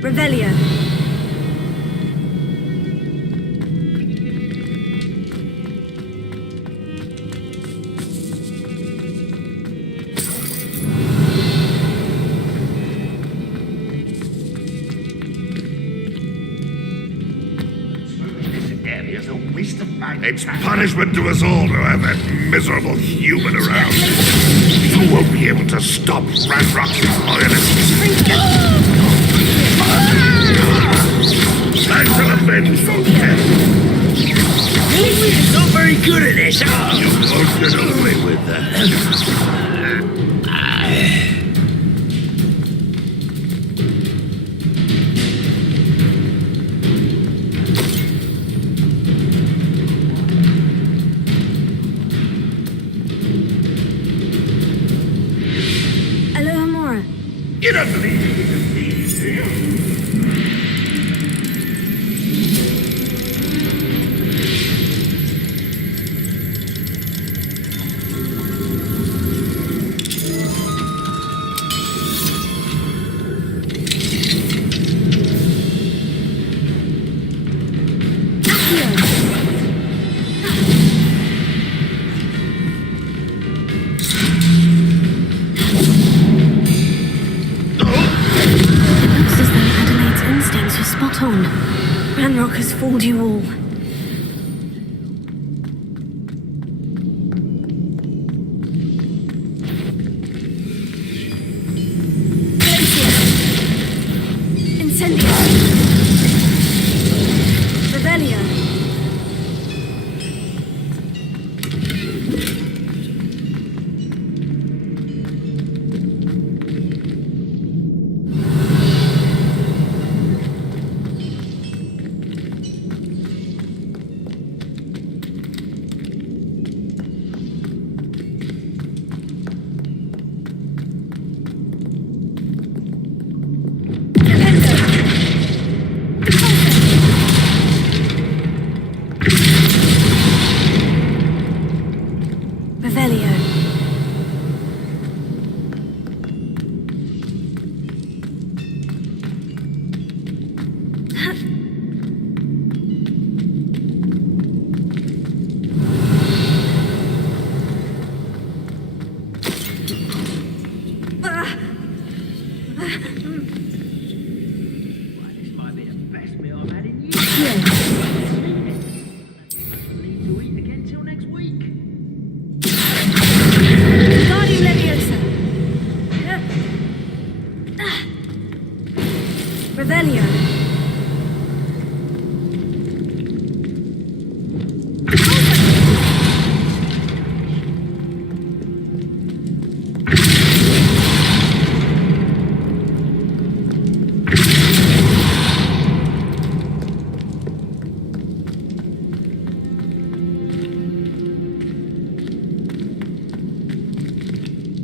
Revelio. It's punishment to us all to have that miserable human around. You won't be able to stop Ranrock's violence. Time to avenge your death. We're not very good at this, are we? You won't get away with that. You don't believe you can see, do you? Ranrock has fooled you all. Incendio. Revelio.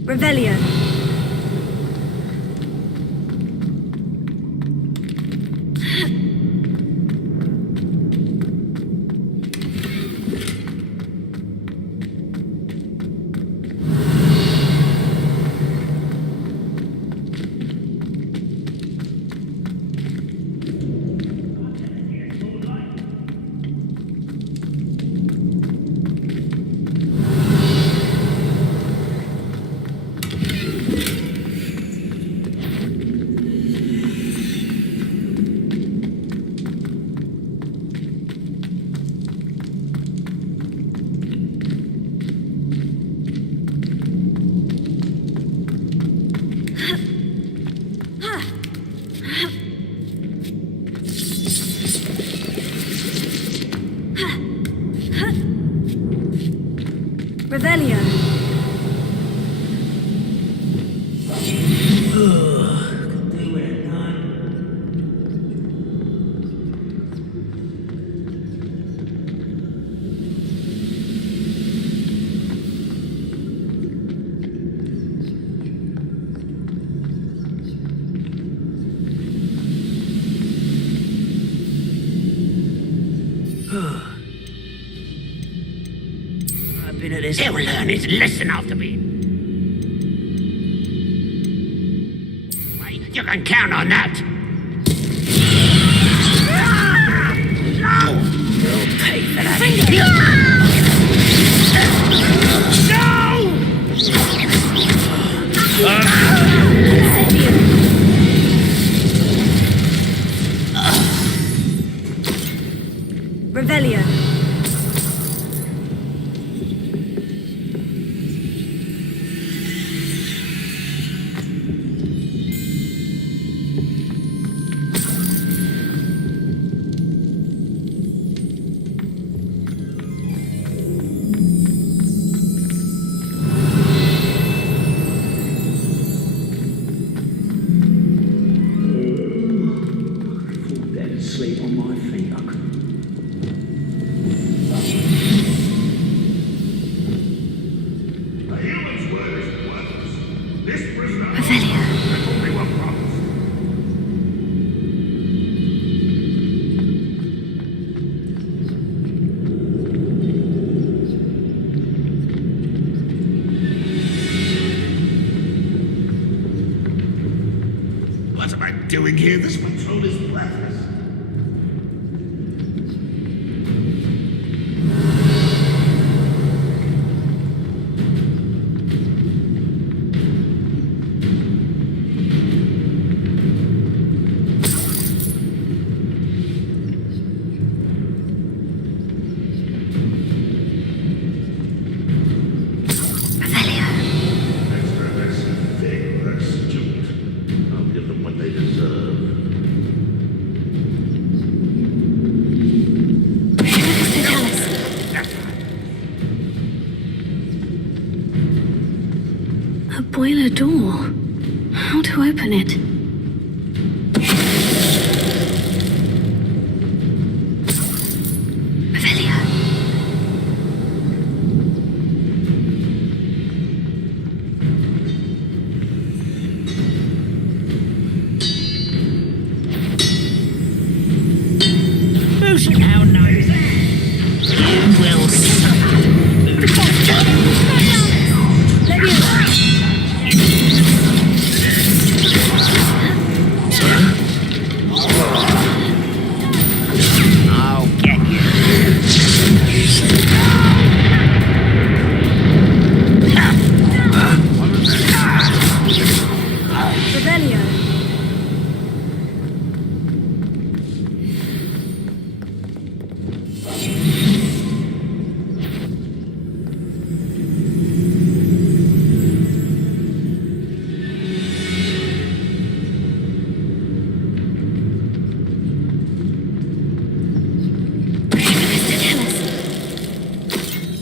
Revelio. Revelio. He'll learn his lesson after me. You can count on that. Revelio. Sleep on my feet. I couldn't. A human's word is worthless. This prisoner Revelio. has only one promise. What am I doing here? This patrol is worthless. A boiler door. How to open it? Revelio. Who's now knows that? You will suffer. I'll get you. Revelio.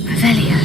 Revelio.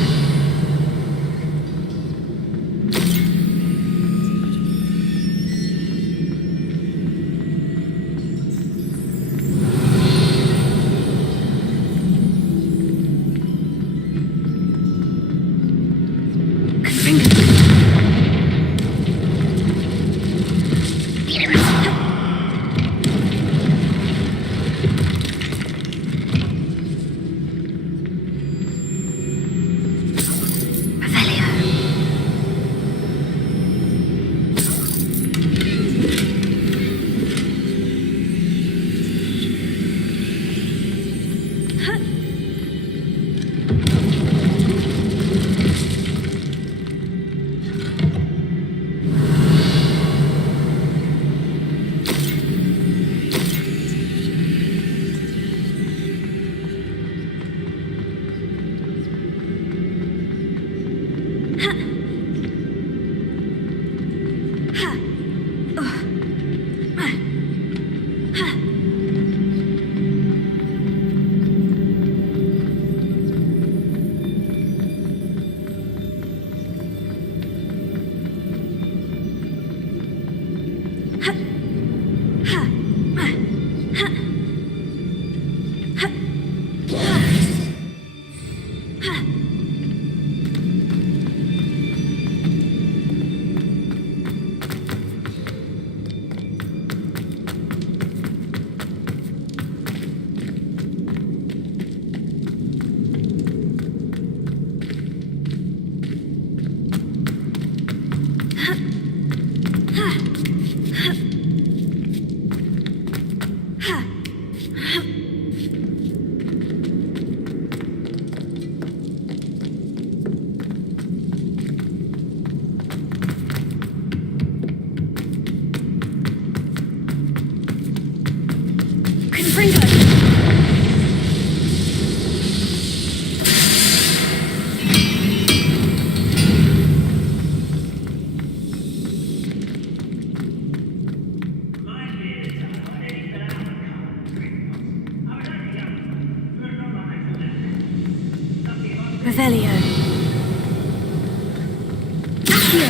Accio.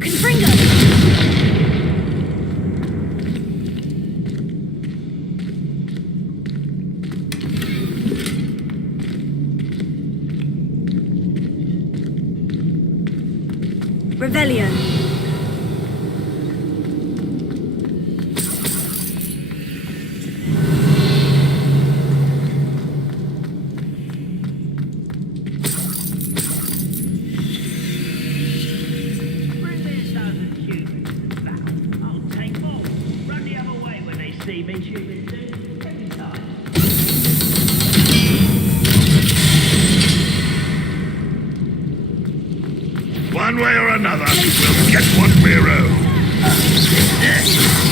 Confringo. Revelio. One way or another, we'll get what we're owed.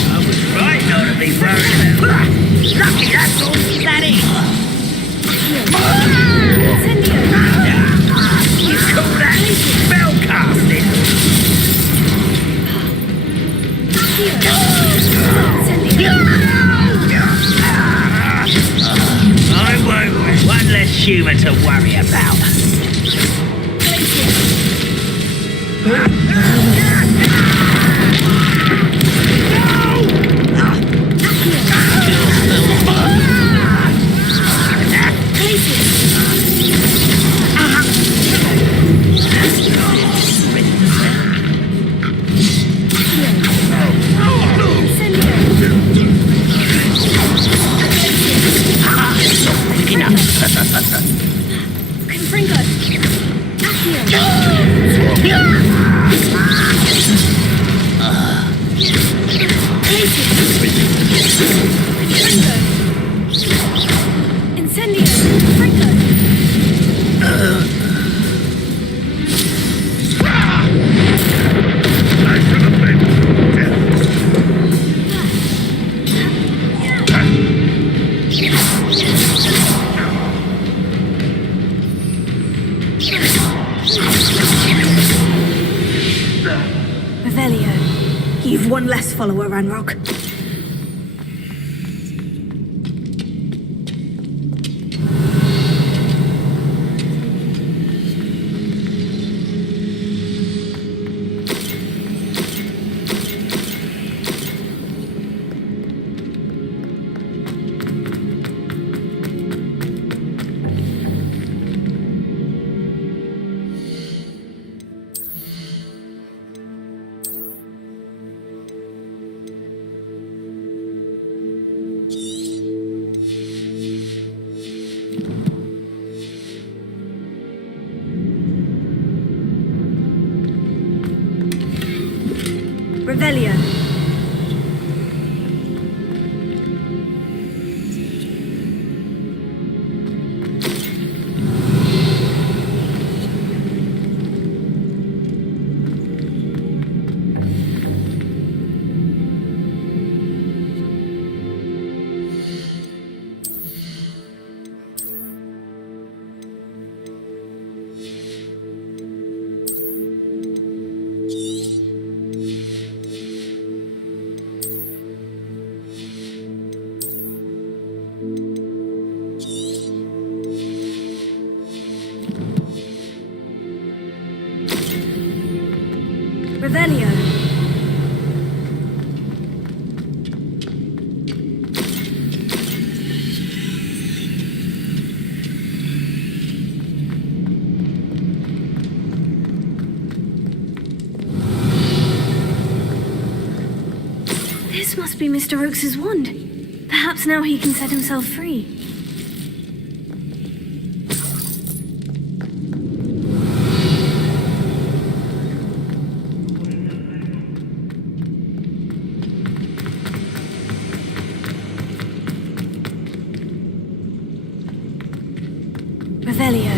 I was right not to be worried about. Lucky that's all that is. You call that spell casting? I won't. One less human to worry about. Confringo. Incendio. Confringo. I should have been dead. Revelio. You've one less follower, Ranrock. Revelio. Revelio. This must be Mr. Rooks's wand. Perhaps now he can set himself free. Revelio.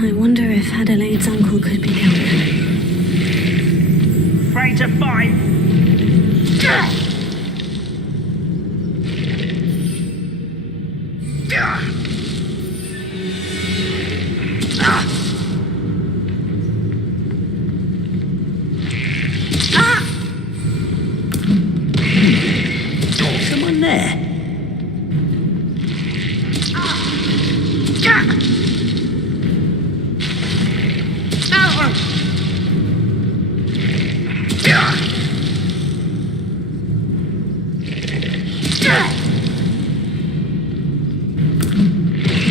I wonder if Adelaide's uncle could be down there. Afraid to fight. Someone there.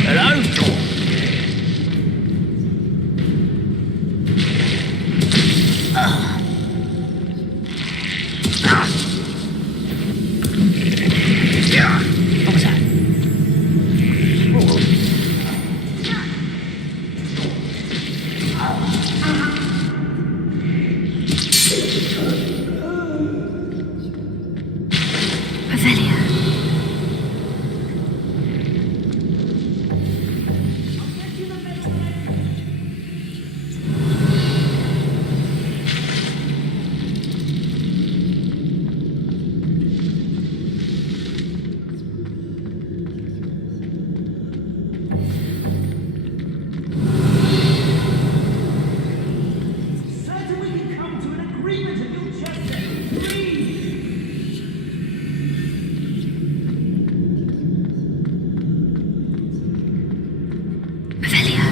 Hello? What was that? Revelia. Certain we can come to an agreement if you'll just say, please. Revelia.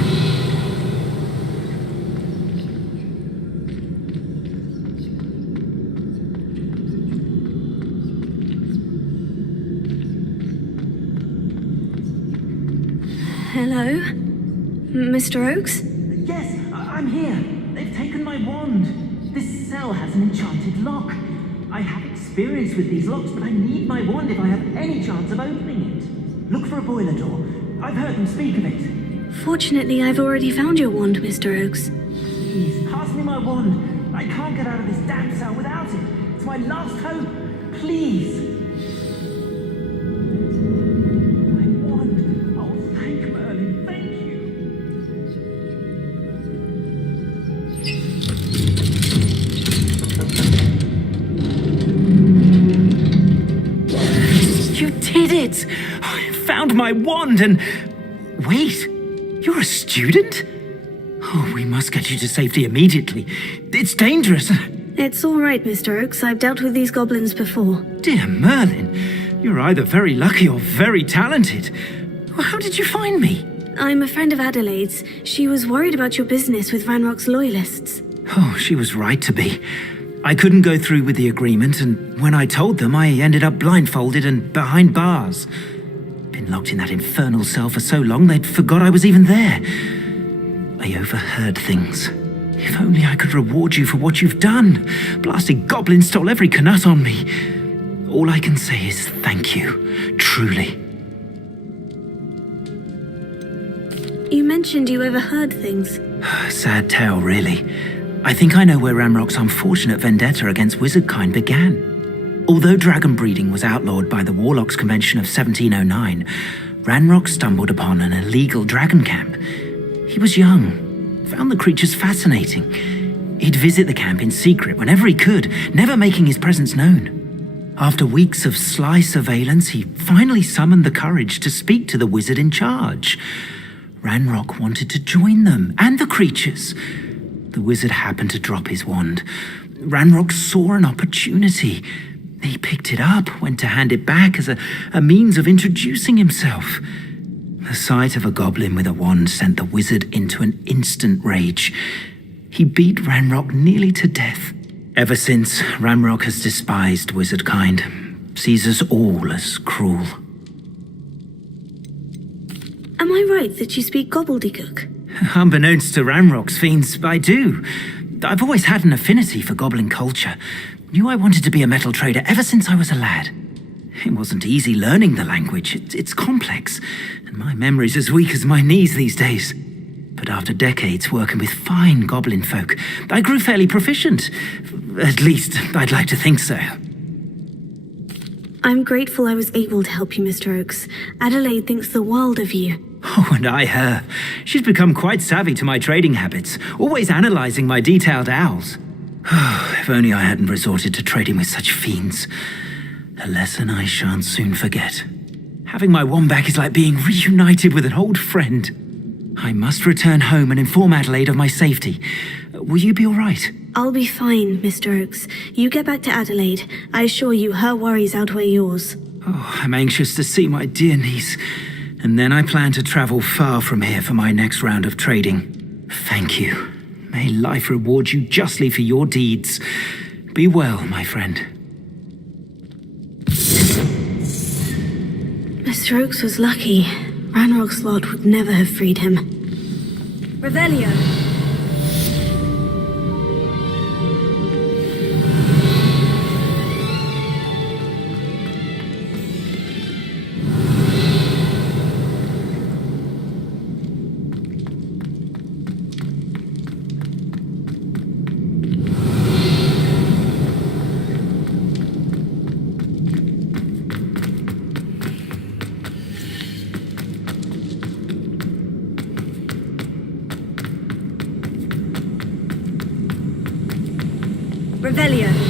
Hello? Mr. Oakes? Yes, I'm here. They've taken my wand. This cell has an enchanted lock. I have experience with these locks, but I need my wand if I have any chance of opening it. Look for a boiler door. I've heard them speak of it. Fortunately, I've already found your wand, Mr. Oakes. Please, pass me my wand. I can't get out of this damn cell without it. It's my last hope. Please. My wand. Oh, thank Merlin. Thank you. You did it! I found my wand and... Wait, you're a student? Oh, we must get you to safety immediately. It's dangerous. It's all right, Mr. Oakes. I've dealt with these goblins before. Dear Merlin, you're either very lucky or very talented. How did you find me? I'm a friend of Adelaide's. She was worried about your business with Ranrock's loyalists. Oh, she was right to be. I couldn't go through with the agreement, and when I told them, I ended up blindfolded and behind bars. Been locked in that infernal cell for so long, they'd forgot I was even there. I overheard things. If only I could reward you for what you've done. Blasted goblins stole every knut on me. All I can say is thank you, truly. You mentioned you overheard things. Sad tale, really. I think I know where Ranrock's unfortunate vendetta against wizardkind began. Although dragon breeding was outlawed by the Warlocks Convention of 1709, Ranrock stumbled upon an illegal dragon camp. He was young, found the creatures fascinating. He'd visit the camp in secret whenever he could, never making his presence known. After weeks of sly surveillance, he finally summoned the courage to speak to the wizard in charge. Ranrock wanted to join them, and the creatures. The wizard happened to drop his wand. Ranrock saw an opportunity. He picked it up, went to hand it back as a means of introducing himself. The sight of a goblin with a wand sent the wizard into an instant rage. He beat Ranrock nearly to death. Ever since, Ranrock has despised wizardkind, sees us all as cruel. Am I right that you speak gobbledygook? Unbeknownst to Ranrock's fiends, I do. I've always had an affinity for goblin culture. Knew I wanted to be a metal trader ever since I was a lad. It wasn't easy learning the language. It's complex, and my memory's as weak as my knees these days. But after decades working with fine goblin folk, I grew fairly proficient. At least, I'd like to think so. I'm grateful I was able to help you, Mr. Oakes. Adelaide thinks the world of you. Oh, and I her. She's become quite savvy to my trading habits, always analysing my detailed owls. If only I hadn't resorted to trading with such fiends. A lesson I shan't soon forget. Having my wand back is like being reunited with an old friend. I must return home and inform Adelaide of my safety. Will you be all right? I'll be fine, Mr. Oakes. You get back to Adelaide. I assure you, her worries outweigh yours. Oh, I'm anxious to see my dear niece. And then I plan to travel far from here for my next round of trading. Thank you. May life reward you justly for your deeds. Be well, my friend. Mr. Oakes was lucky. Ranrock's lot would never have freed him. Revelio. Revelio.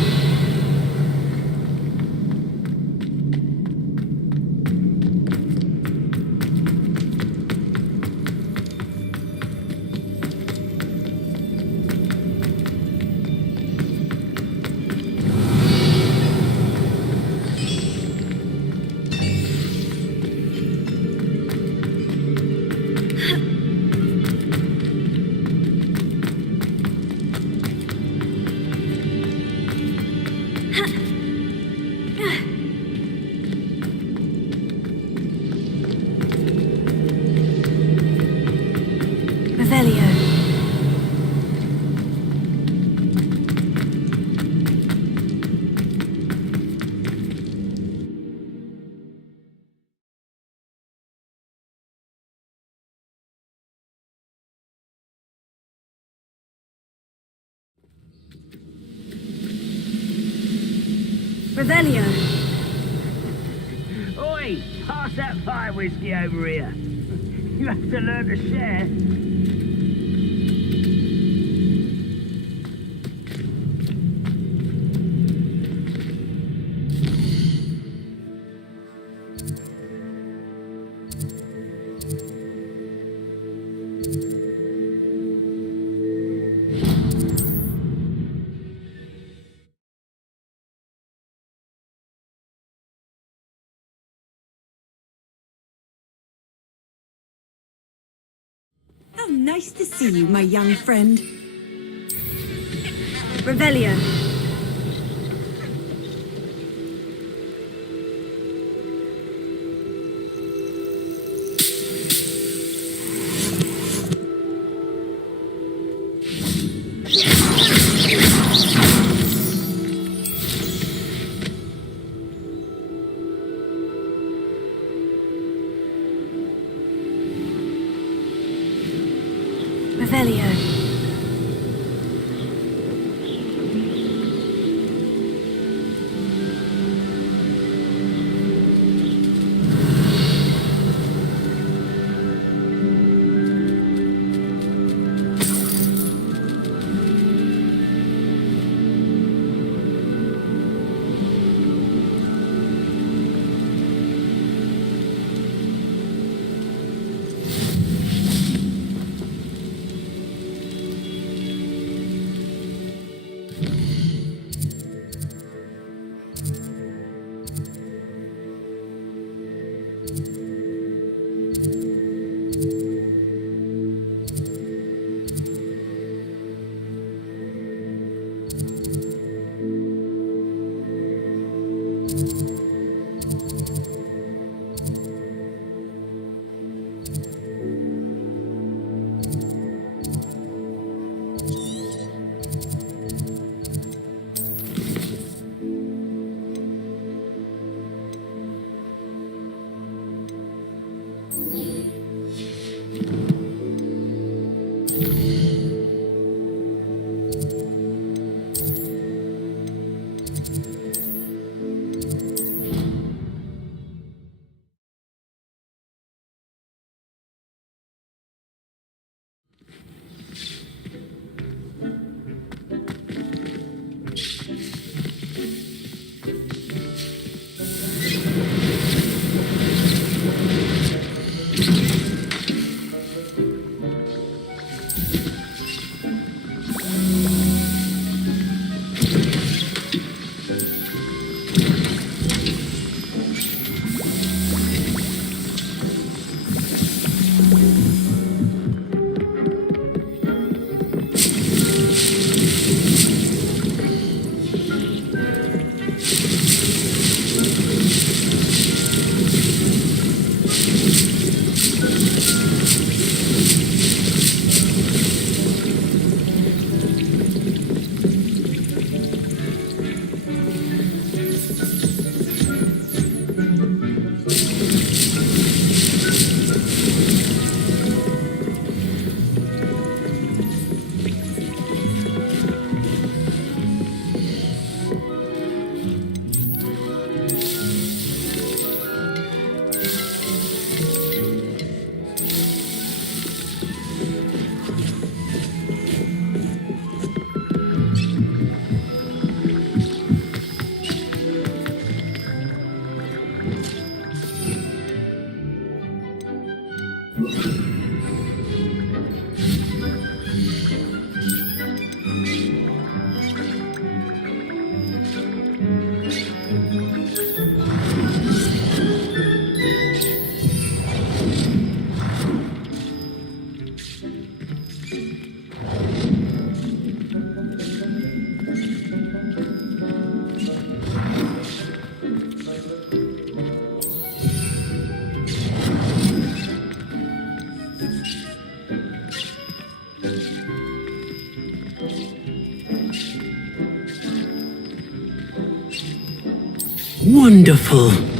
Revelio. Revelio. Oi! Pass that fire whiskey over here. You have to learn to share. How nice to see you, my young friend. Revelio. Revelio. Wonderful.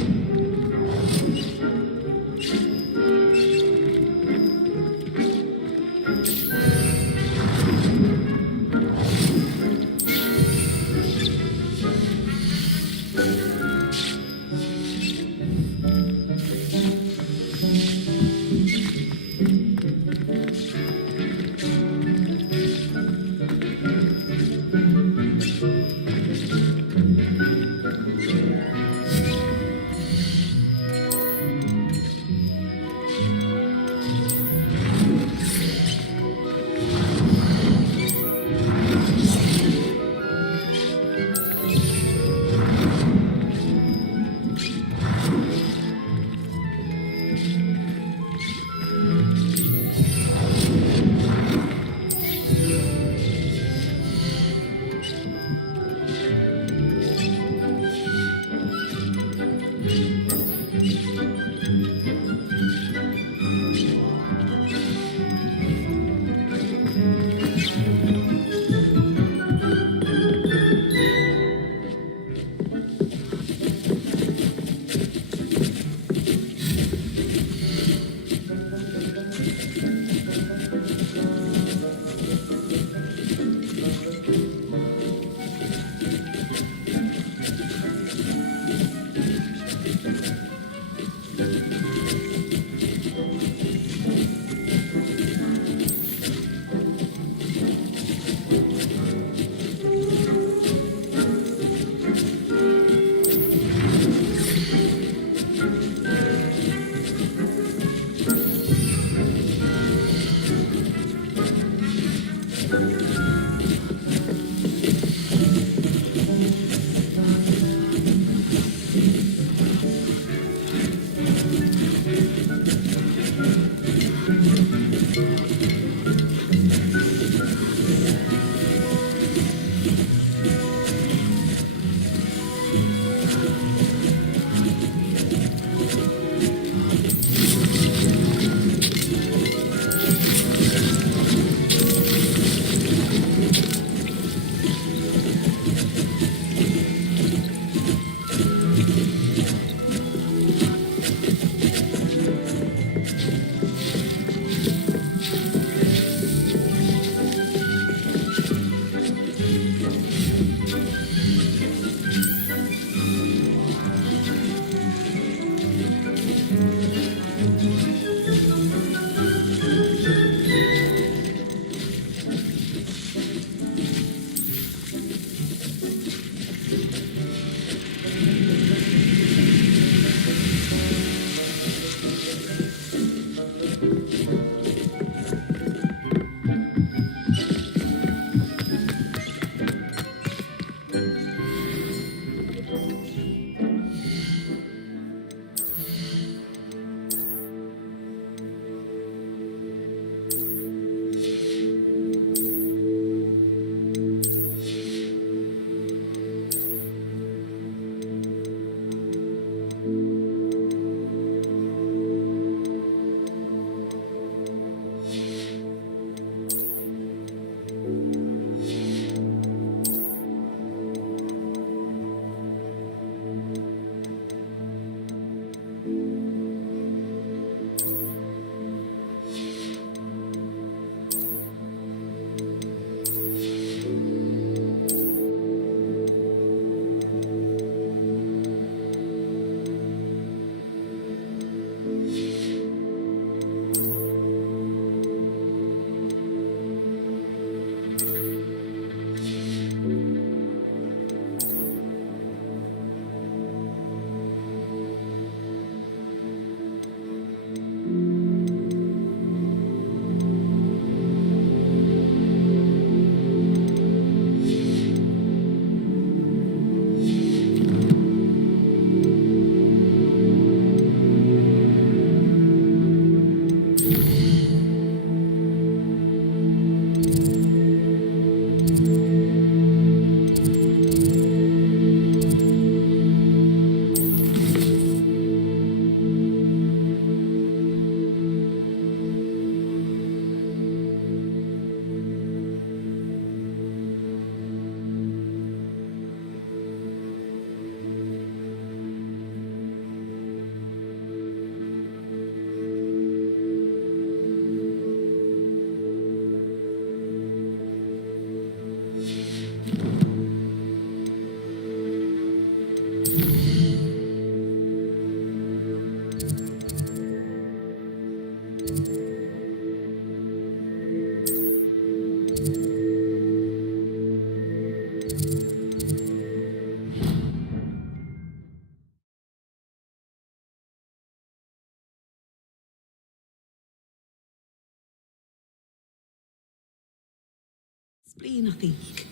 Spleen, I think.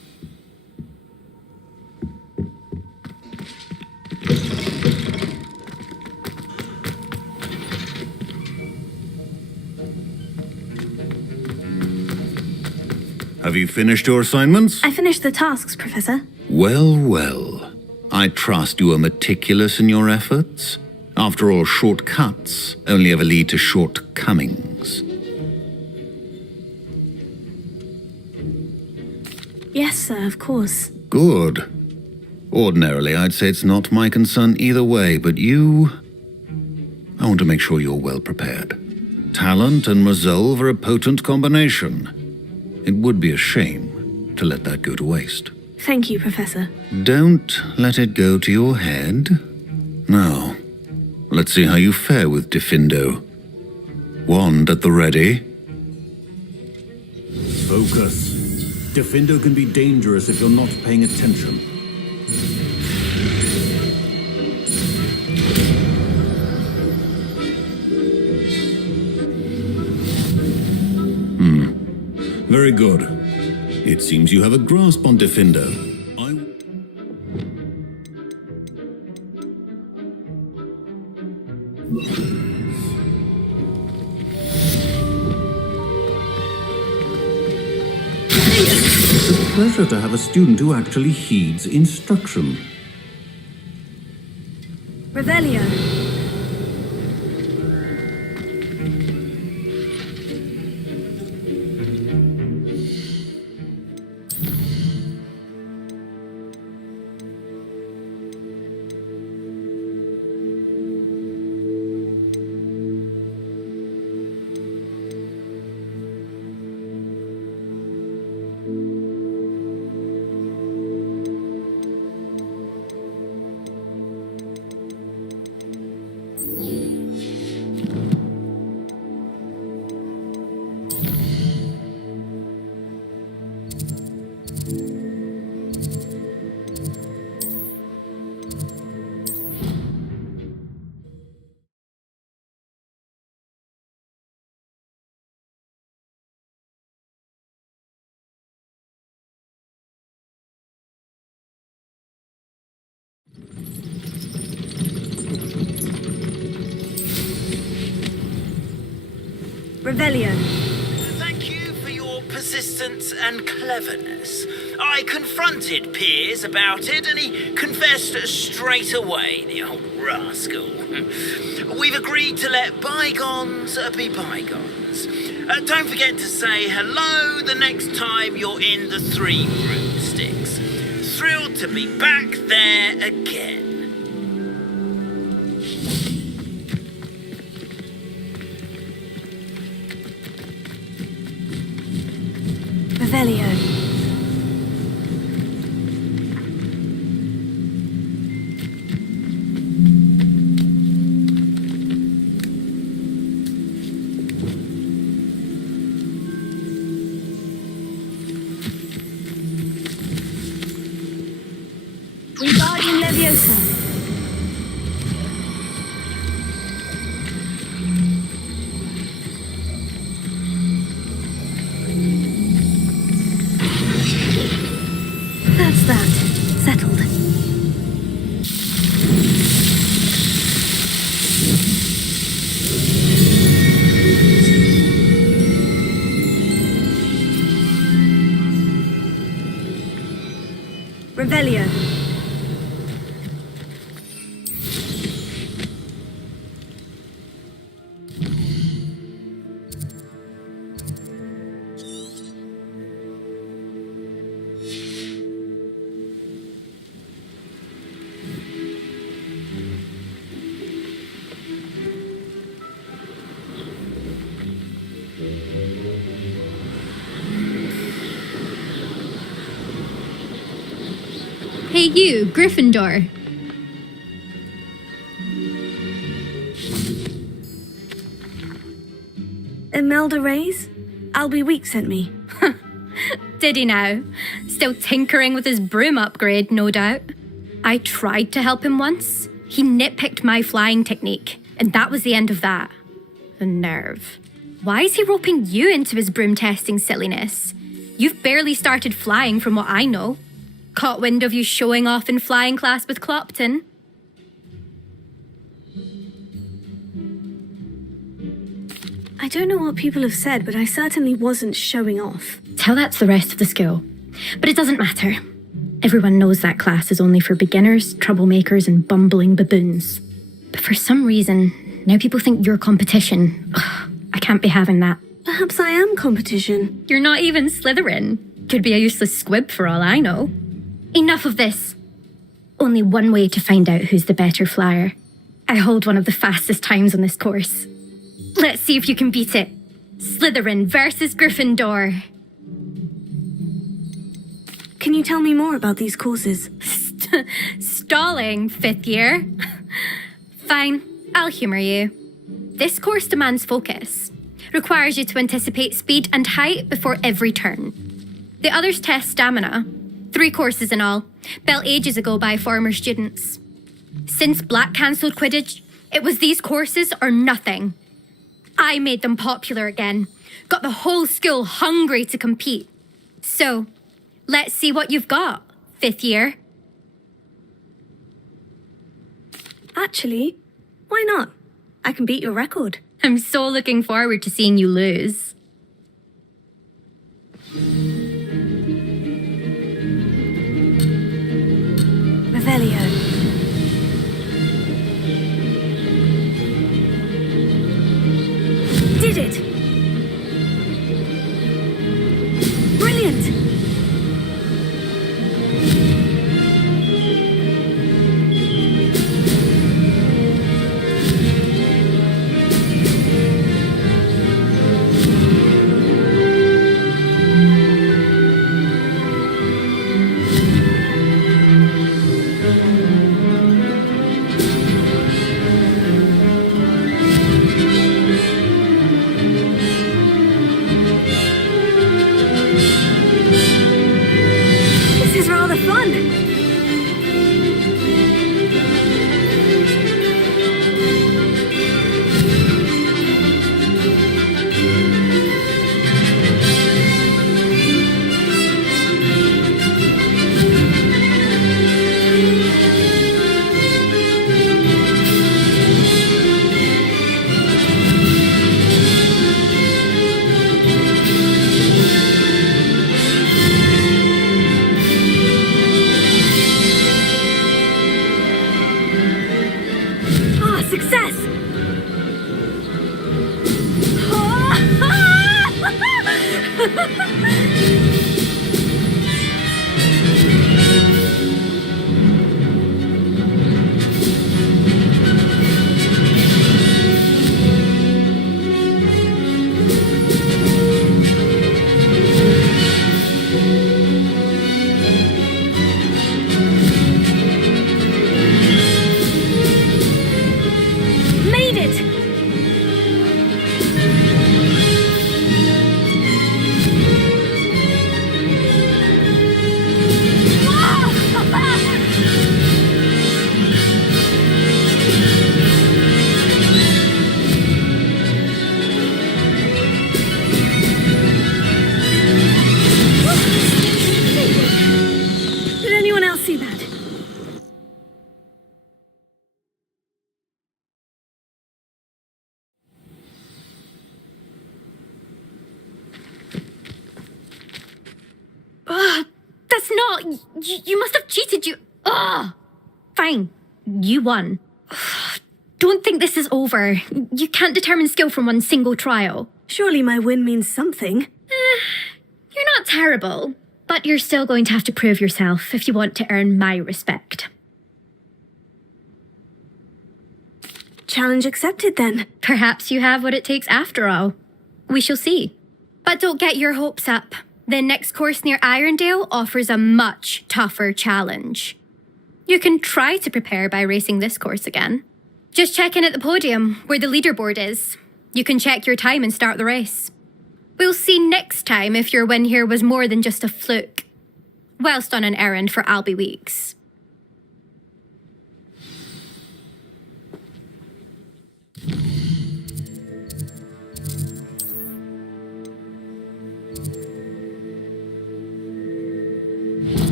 Have you finished your assignments? I finished the tasks, Professor. Well, well. I trust you are meticulous in your efforts. After all, shortcuts only ever lead to shortcomings. Yes, sir, of course. Good. Ordinarily, I'd say it's not my concern either way, but you... I want to make sure you're well prepared. Talent and resolve are a potent combination. It would be a shame to let that go to waste. Thank you, Professor. Don't let it go to your head. Now, let's see how you fare with Diffindo. Wand at the ready. Focus. Diffindo can be dangerous if you're not paying attention. Very good. It seems you have a grasp on Diffindo. It's a pleasure to have a student who actually heeds instruction. Revelio. Revelio. Thank you for your persistence and cleverness. I confronted Piers about it, and he confessed straight away, the old rascal. We've agreed to let bygones be bygones. Don't forget to say hello the next time you're in the Three Broomsticks. Thrilled to be back there again. Revelio. Wingardium Leviosa. That's that. Settled. Revelio. Hey you, Gryffindor. Imelda Reyes? Albie Week sent me. Did he now? Still tinkering with his broom upgrade, no doubt. I tried to help him once. He nitpicked my flying technique, and that was the end of that. The nerve. Why is he roping you into his broom testing silliness? You've barely started flying from what I know. Caught wind of you showing off in flying class with Clopton. I don't know what people have said, but I certainly wasn't showing off. Tell that to the rest of the school. But it doesn't matter. Everyone knows that class is only for beginners, troublemakers, and bumbling baboons. But for some reason, now people think you're competition. Ugh, I can't be having that. Perhaps I am competition. You're not even Slytherin. Could be a useless squib for all I know. Enough of this. Only one way to find out who's the better flyer. I hold one of the fastest times on this course. Let's see if you can beat it. Slytherin versus Gryffindor. Can you tell me more about these courses? Stalling, 5th year. Fine, I'll humour you. This course demands focus. Requires you to anticipate speed and height before every turn. The others test stamina. 3 courses in all, built ages ago by former students. Since Black cancelled Quidditch, it was these courses or nothing. I made them popular again. Got the whole school hungry to compete. So, let's see what you've got, 5th year. Actually, why not? I can beat your record. I'm so looking forward to seeing you lose. Revelio. Did it! Brilliant! You must have cheated, you... Ugh! Fine. You won. Don't think this is over. You can't determine skill from one single trial. Surely my win means something. You're not terrible, but you're still going to have to prove yourself if you want to earn my respect. Challenge accepted, then. Perhaps you have what it takes after all. We shall see. But don't get your hopes up. The next course near Irondale offers a much tougher challenge. You can try to prepare by racing this course again. Just check in at the podium, where the leaderboard is. You can check your time and start the race. We'll see next time if your win here was more than just a fluke. Whilst on an errand for Albie Weeks.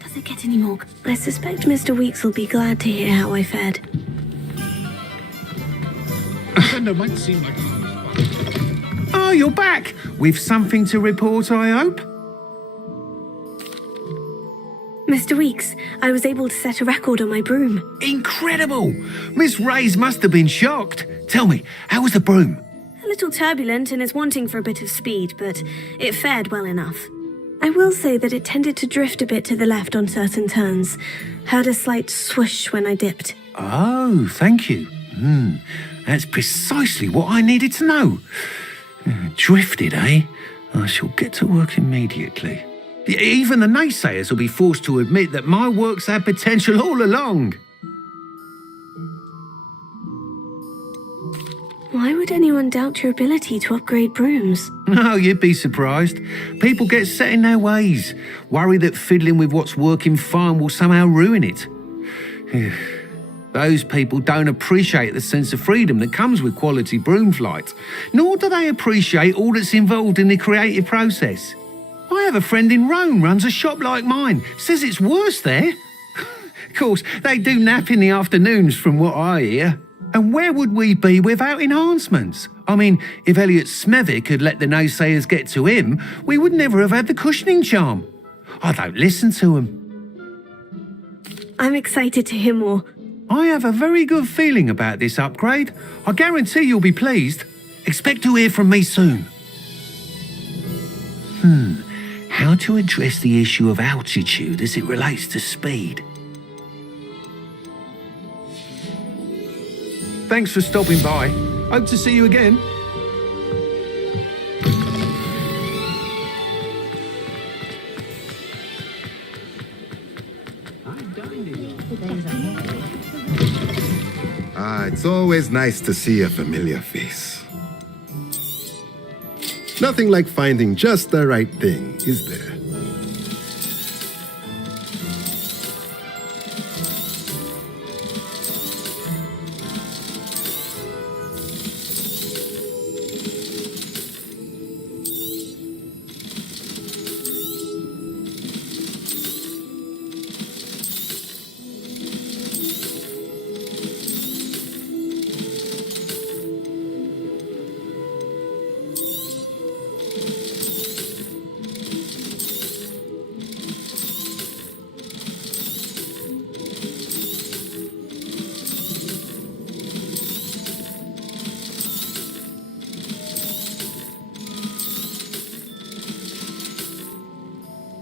Does it get any more? I suspect Mr. Weeks will be glad to hear how I fared. Defender might seem like a Oh, you're back! With something to report, I hope? Mr. Weeks, I was able to set a record on my broom. Incredible! Miss Reyes must have been shocked. Tell me, how was the broom? A little turbulent and is wanting for a bit of speed, but it fared well enough. I will say that it tended to drift a bit to the left on certain turns. Heard a slight swoosh when I dipped. Oh, thank you. That's precisely what I needed to know. Drifted, eh? I shall get to work immediately. Even the naysayers will be forced to admit that my work's had potential all along. Why would anyone doubt your ability to upgrade brooms? No, you'd be surprised. People get set in their ways, worry that fiddling with what's working fine will somehow ruin it. Those people don't appreciate the sense of freedom that comes with quality broom flight, nor do they appreciate all that's involved in the creative process. I have a friend in Rome runs a shop like mine, says it's worse there. Of course, they do nap in the afternoons from what I hear. And where would we be without enhancements? I mean, if Elliot Smethwick had let the naysayers get to him, we would never have had the cushioning charm. I don't listen to him. I'm excited to hear more. I have a very good feeling about this upgrade. I guarantee you'll be pleased. Expect to hear from me soon. How to address the issue of altitude as it relates to speed? Thanks for stopping by. Hope to see you again. It's always nice to see a familiar face. Nothing like finding just the right thing, is there?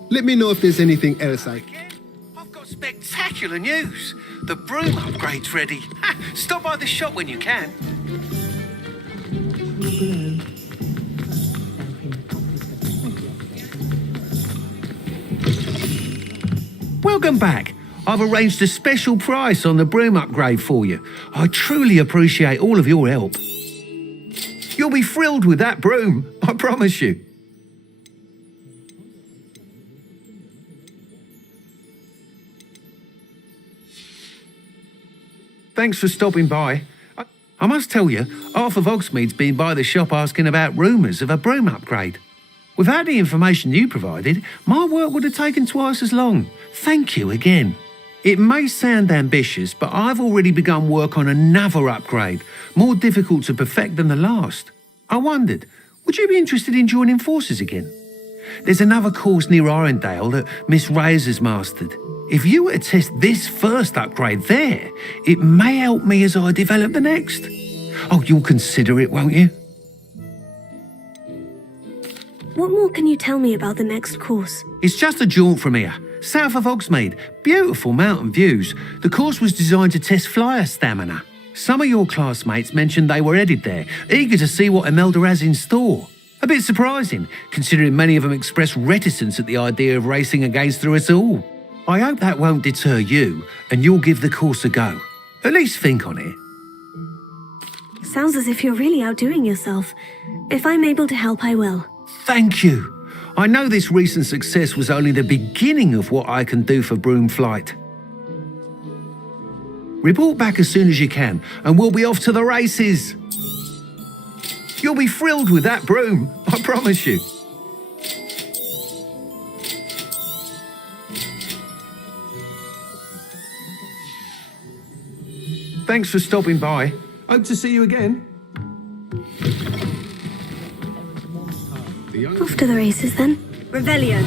Let me know if there's anything else I've got spectacular news. The broom upgrade's ready. Stop by the shop when you can. Welcome back. I've arranged a special price on the broom upgrade for you. I truly appreciate all of your help. You'll be thrilled with that broom, I promise you. Thanks for stopping by. I must tell you, half of Hogsmeade's been by the shop asking about rumours of a broom upgrade. Without the information you provided, my work would have taken twice as long. Thank you again. It may sound ambitious, but I've already begun work on another upgrade, more difficult to perfect than the last. I wondered, would you be interested in joining forces again? There's another course near Arendelle that Miss Reyes has mastered. If you were to test this first upgrade there, it may help me as I develop the next. Oh, you'll consider it, won't you? What more can you tell me about the next course? It's just a jaunt from here, south of Hogsmeade. Beautiful mountain views. The course was designed to test flyer stamina. Some of your classmates mentioned they were headed there, eager to see what Imelda has in store. A bit surprising, considering many of them express reticence at the idea of racing against us all. I hope that won't deter you, and you'll give the course a go. At least think on it. Sounds as if you're really outdoing yourself. If I'm able to help, I will. Thank you. I know this recent success was only the beginning of what I can do for Broom Flight. Report back as soon as you can, and we'll be off to the races. You'll be thrilled with that broom, I promise you. Thanks for stopping by. Hope to see you again. Off to the races then. Revelio.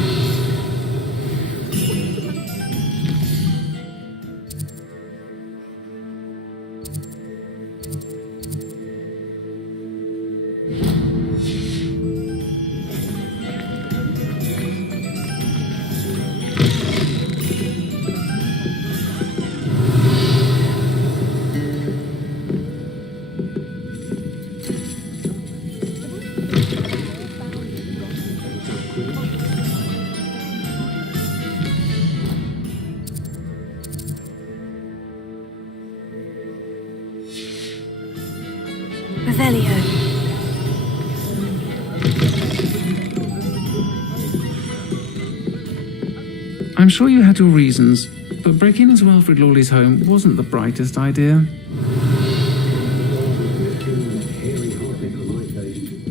Revelio. I'm sure you had your reasons, but breaking into Alfred Lawley's home wasn't the brightest idea.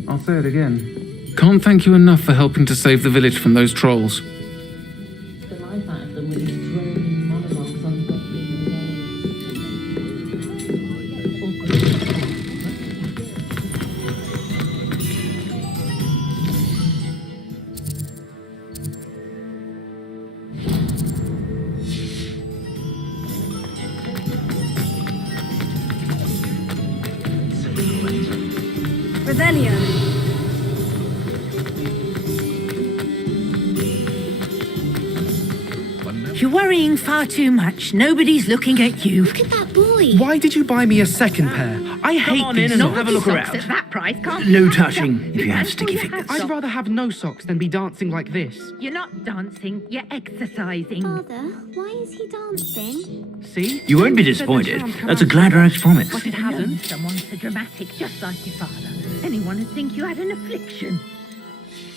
I'll say it again. Can't thank you enough for helping to save the village from those trolls. Revelio. You're worrying far too much. Nobody's looking at you. Look at that boy. Why did you buy me a second pair? I hate these and socks. have a look Socks around. at that price, can't No touching, if you have sticky fingers. I'd rather have no socks than be dancing like this. You're not dancing, you're exercising. Father, why is he dancing? See? You won't be disappointed. That's a Gladerax promise. But it hasn't. Someone so dramatic, just like your father. Anyone would think you had an affliction.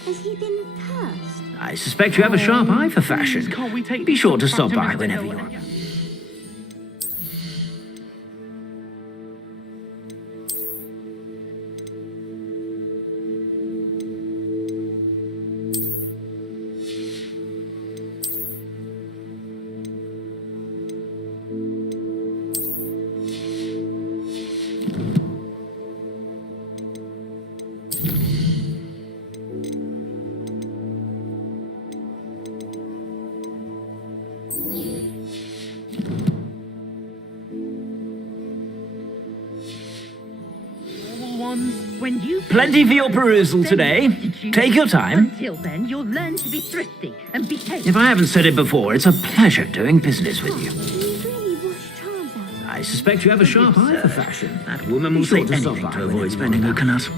Has he been cursed? I suspect you have a sharp eye for fashion. Can't we take Be sure to these stop back by to whenever you Mr. want. When you Plenty for your perusal today. Take your time. Until then, you'll learn to be thrifty and behave. If I haven't said it before, it's a pleasure doing business with you. Can you really wash charms out? I suspect you have a sharp eye for fashion. That woman will say anything to avoid spending her canas.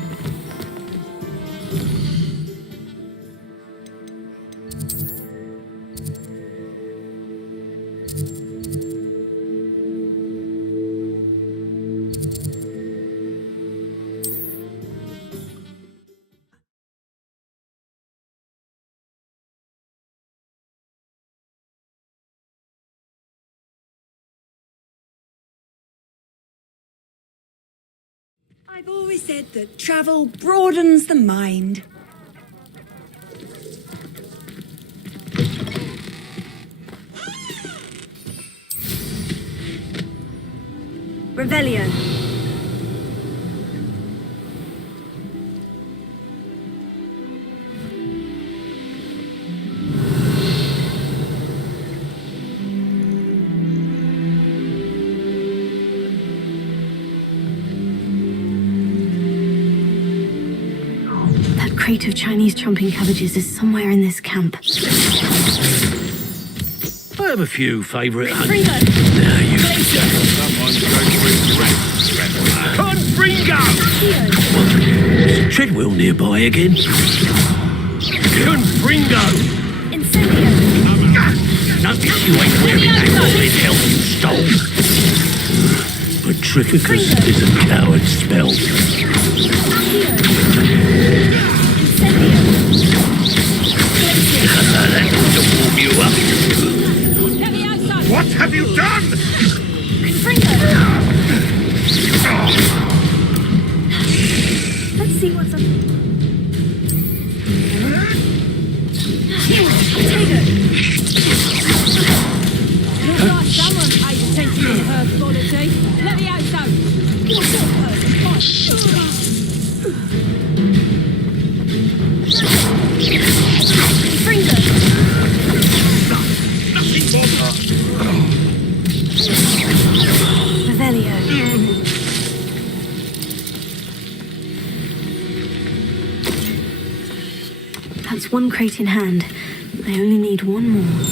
I've always said that travel broadens the mind. Revelio. That crate of Chinese chomping cabbages is somewhere in this camp. I have a few favourite Confringo! Someone's going to regret. Confringo! Is Treadwell nearby again? Gryffindor! Incendio! Notice you ain't wearing that goblin helmet you stole. Petrificus is a coward spell. That ought to warm you up. What have you done? Let's see what's up. Here, potato. Looks like someone paid attention to her quality. Let me out, so. What's up, Fringo. Nothing more. Revelio. That's one crate in hand. I only need one more.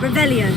Revelio.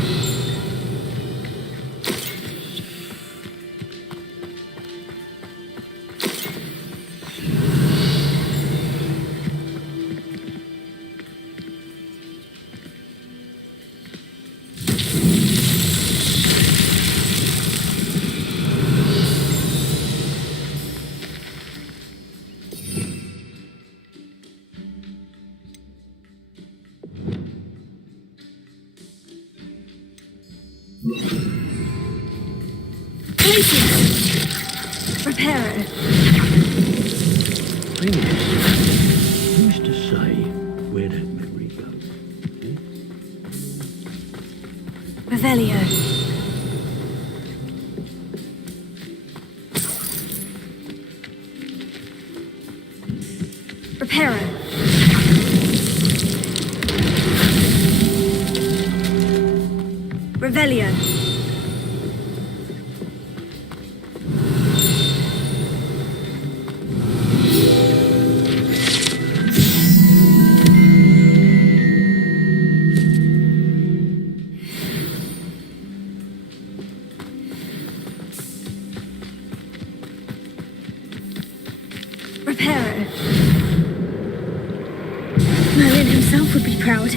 Reparo. Who's to say where that memory goes? Revelio. Reparo. Revelio. Reparo. Merlin himself would be proud.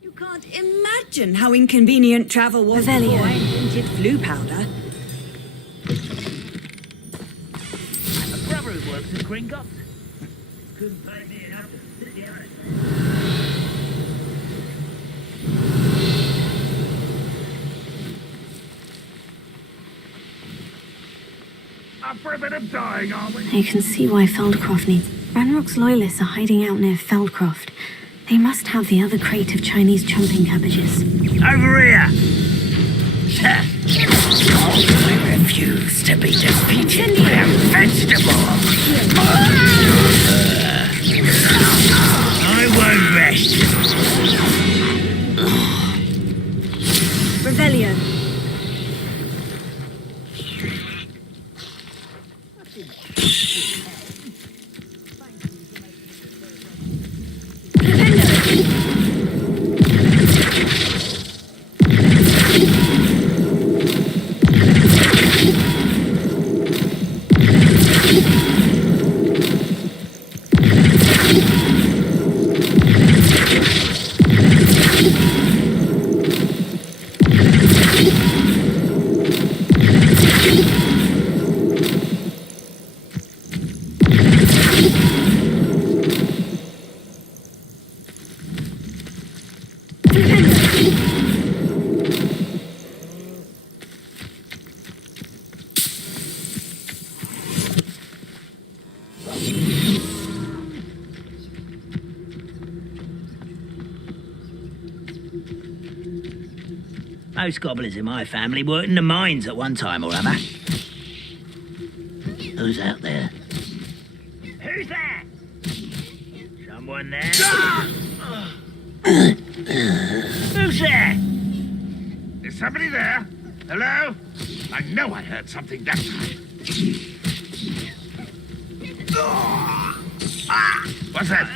You can't imagine how inconvenient travel was Revelio. before I invented flu powder. I'm a brother who works at Gringotts. Couldn't pay me enough to sit here and... Up for a bit of dying, are we? You can see why Feldcroft needs... Ranrock's loyalists are hiding out near Feldcroft. They must have the other crate of Chinese chumping cabbages. Over here! I refuse to be defeated by a vegetable! I won't rest! Revelio. Most goblins in my family worked in the mines at one time or other. Who's out there? Who's there? Someone there? Who's there? Is somebody there? Hello? I know I heard something that time. What's that?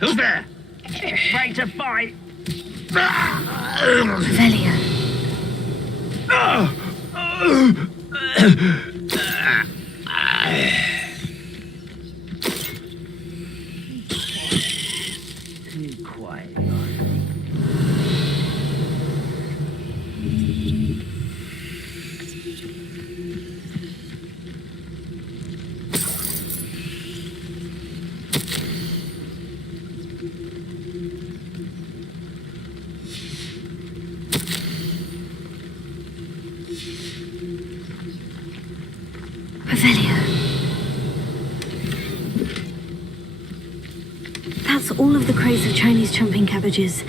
Who's there? Afraid to fight? Revelio. Too quiet. Revelio. That's all of the craze of Chinese chomping cabbages.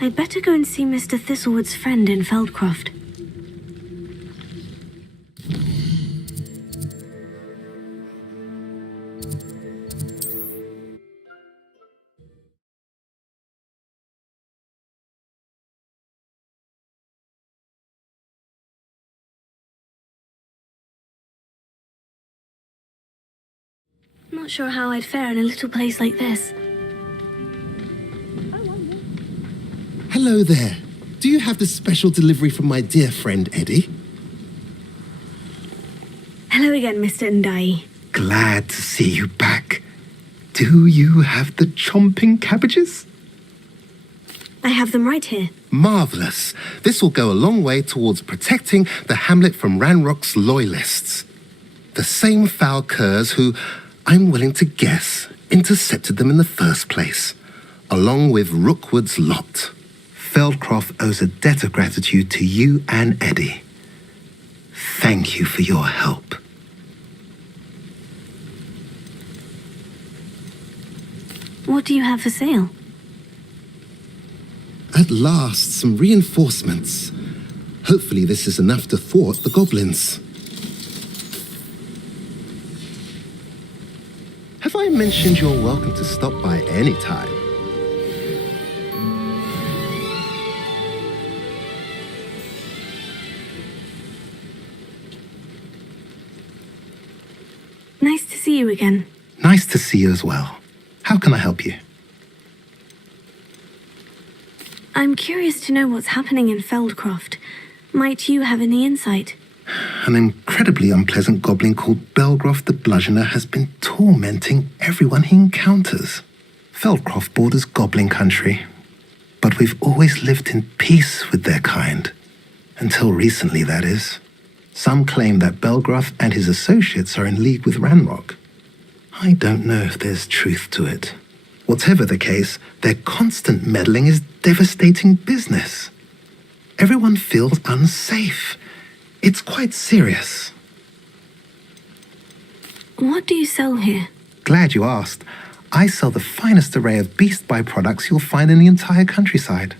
I'd better go and see Mr. Thistlewood's friend in Feldcroft. Not sure how I'd fare in a little place like this. Hello there. Do you have the special delivery from my dear friend Eddie? Hello again, Mr. Ndai. Glad to see you back. Do you have the chomping cabbages? I have them right here. Marvellous. This will go a long way towards protecting the hamlet from Ranrock's loyalists. The same foul curs who, I'm willing to guess, intercepted them in the first place, along with Rookwood's lot. Feldcroft owes a debt of gratitude to you and Eddie. Thank you for your help. What do you have for sale? At last, some reinforcements. Hopefully this is enough to thwart the goblins. Have I mentioned you're welcome to stop by any time? Nice to see you again. Nice to see you as well. How can I help you? I'm curious to know what's happening in Feldcroft. Might you have any insight? An incredibly unpleasant goblin called Belgroth the Bludgeoner has been tormenting everyone he encounters. Feldcroft borders goblin country, but we've always lived in peace with their kind. Until recently, that is. Some claim that Belgroth and his associates are in league with Ranrock. I don't know if there's truth to it. Whatever the case, their constant meddling is devastating business. Everyone feels unsafe. It's quite serious. What do you sell here? Glad you asked. I sell the finest array of beast byproducts you'll find in the entire countryside.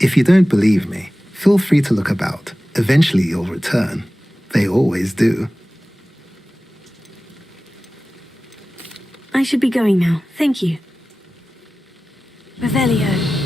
If you don't believe me, feel free to look about. Eventually you'll return. They always do. I should be going now. Thank you. Revelio.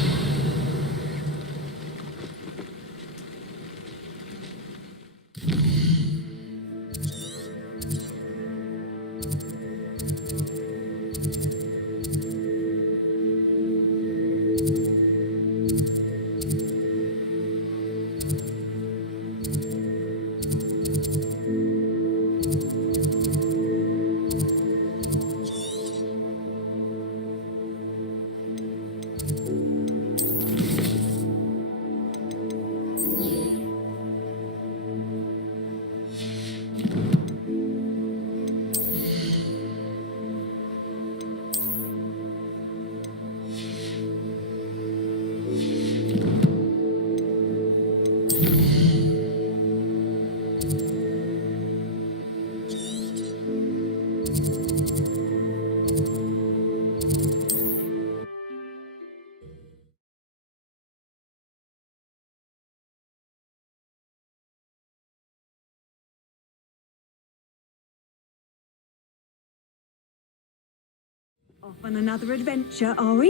Off on another adventure, are we?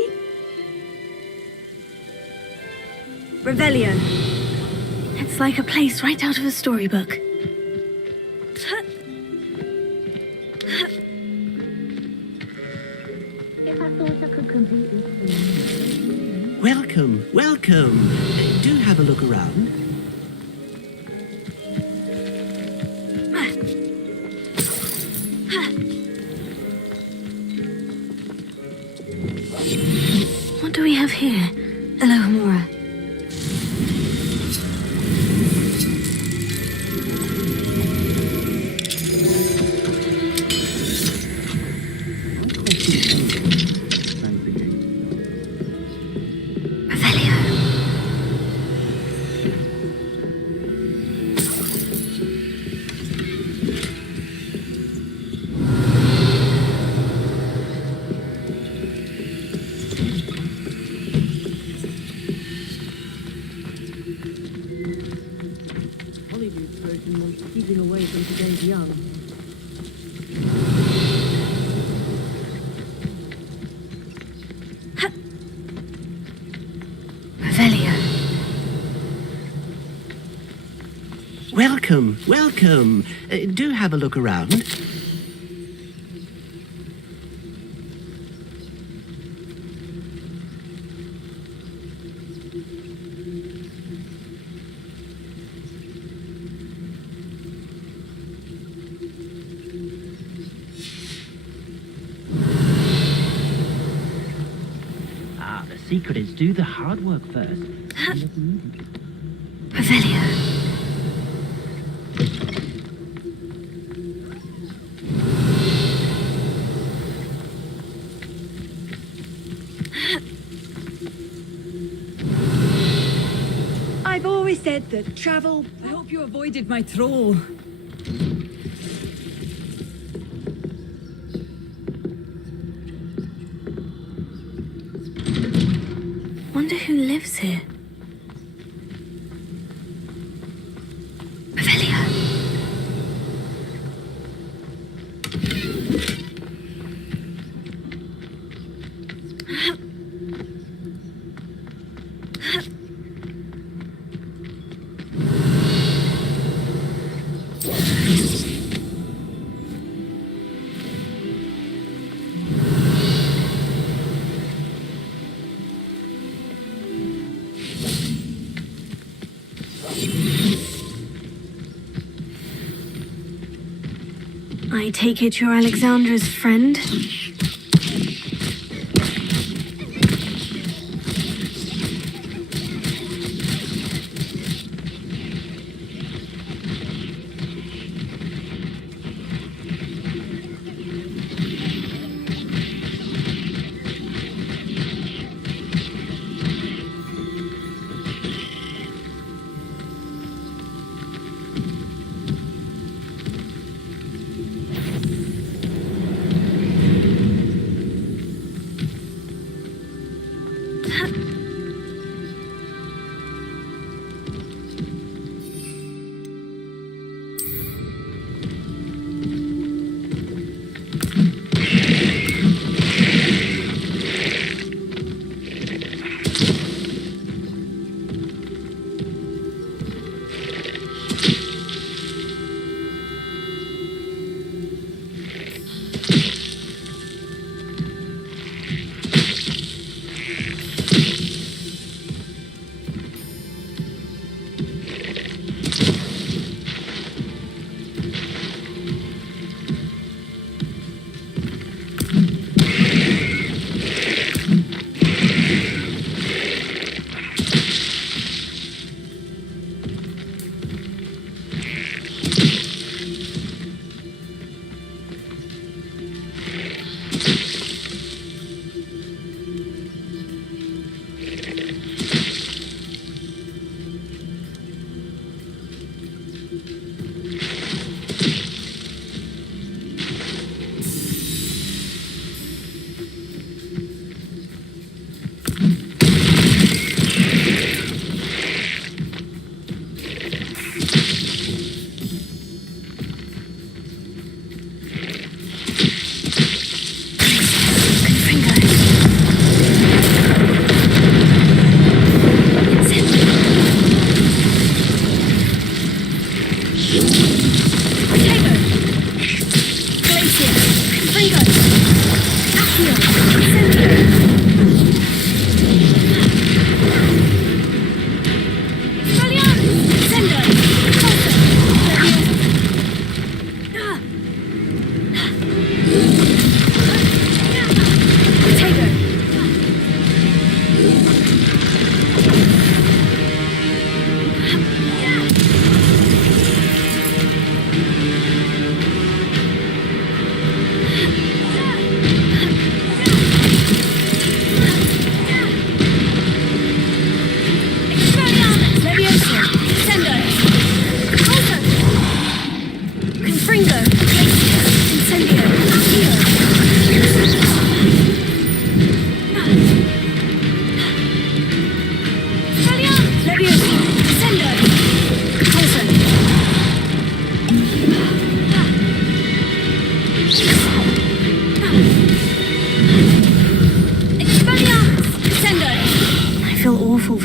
Revelio. It's like a place right out of a storybook. Welcome, welcome. Do have a look around. What do we have here? Alohomora. Keeping away from today's young. Revelio. Welcome, welcome. Do have a look around. The secret is do the hard work first. Revelio. I've always said that travel... I hope you avoided my thrall. Wonder who lives here. Revelio. I take it you're Alexandra's friend?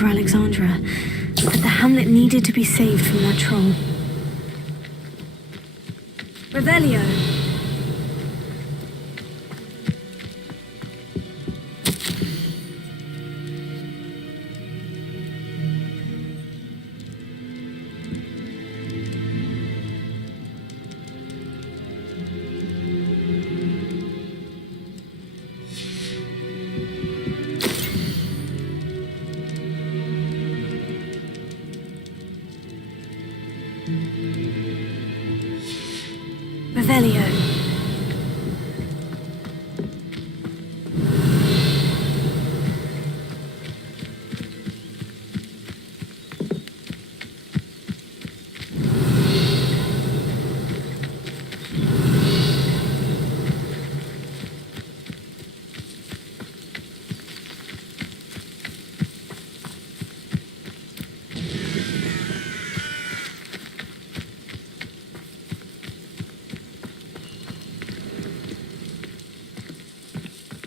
over Alexandra, but the hamlet needed to be saved from that troll. Revelio. Revelio.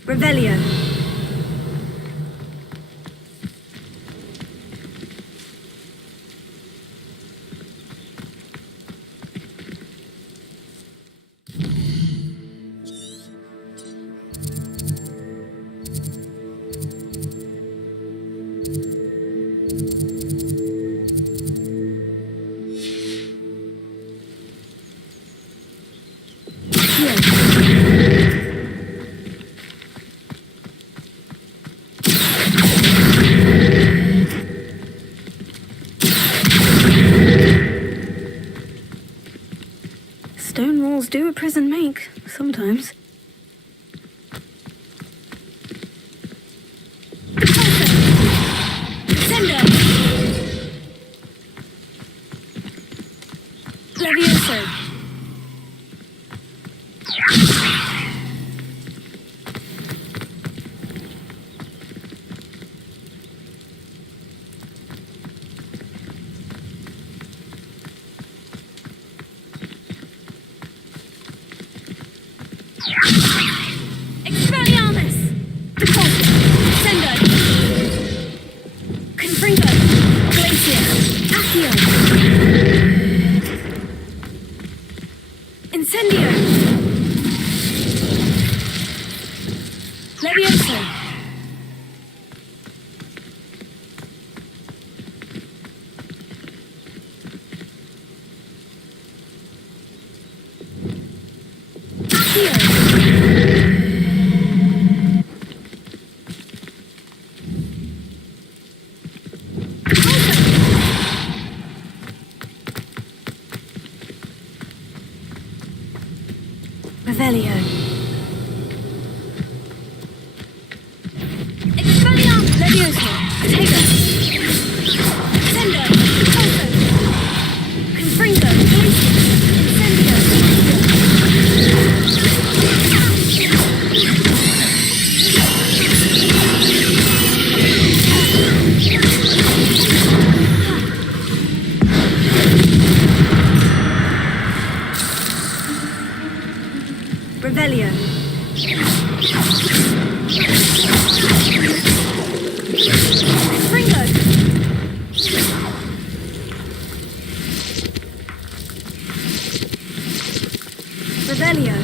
Revelio. Stone walls do a prison make, sometimes. Levioso. Expelliarmus! Deposit! Sendo! Confringo! Glacier! Accio! Incendio! Levioso! Revelio. Expelliarmus! Levioso! Potato! Sendo! Pulso! Confringo! Incendio! Revelio. Fringo. Revelio.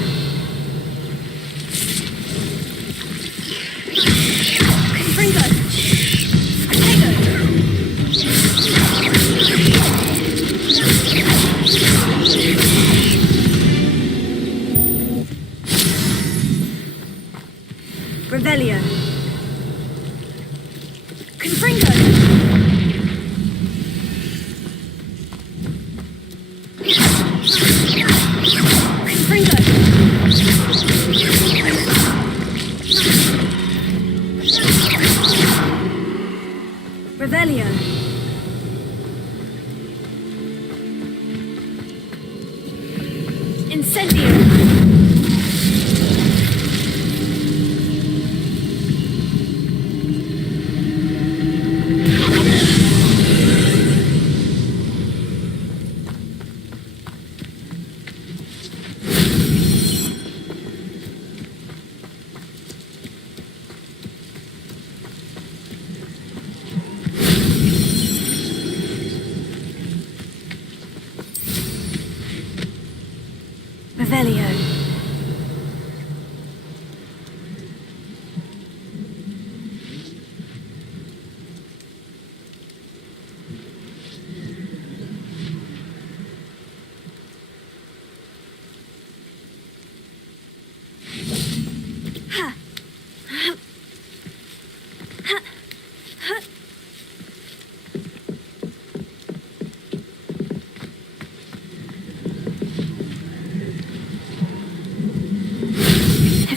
Fringo. Potato. Revelio. Confringo. Confringo. Revelio. Incendio.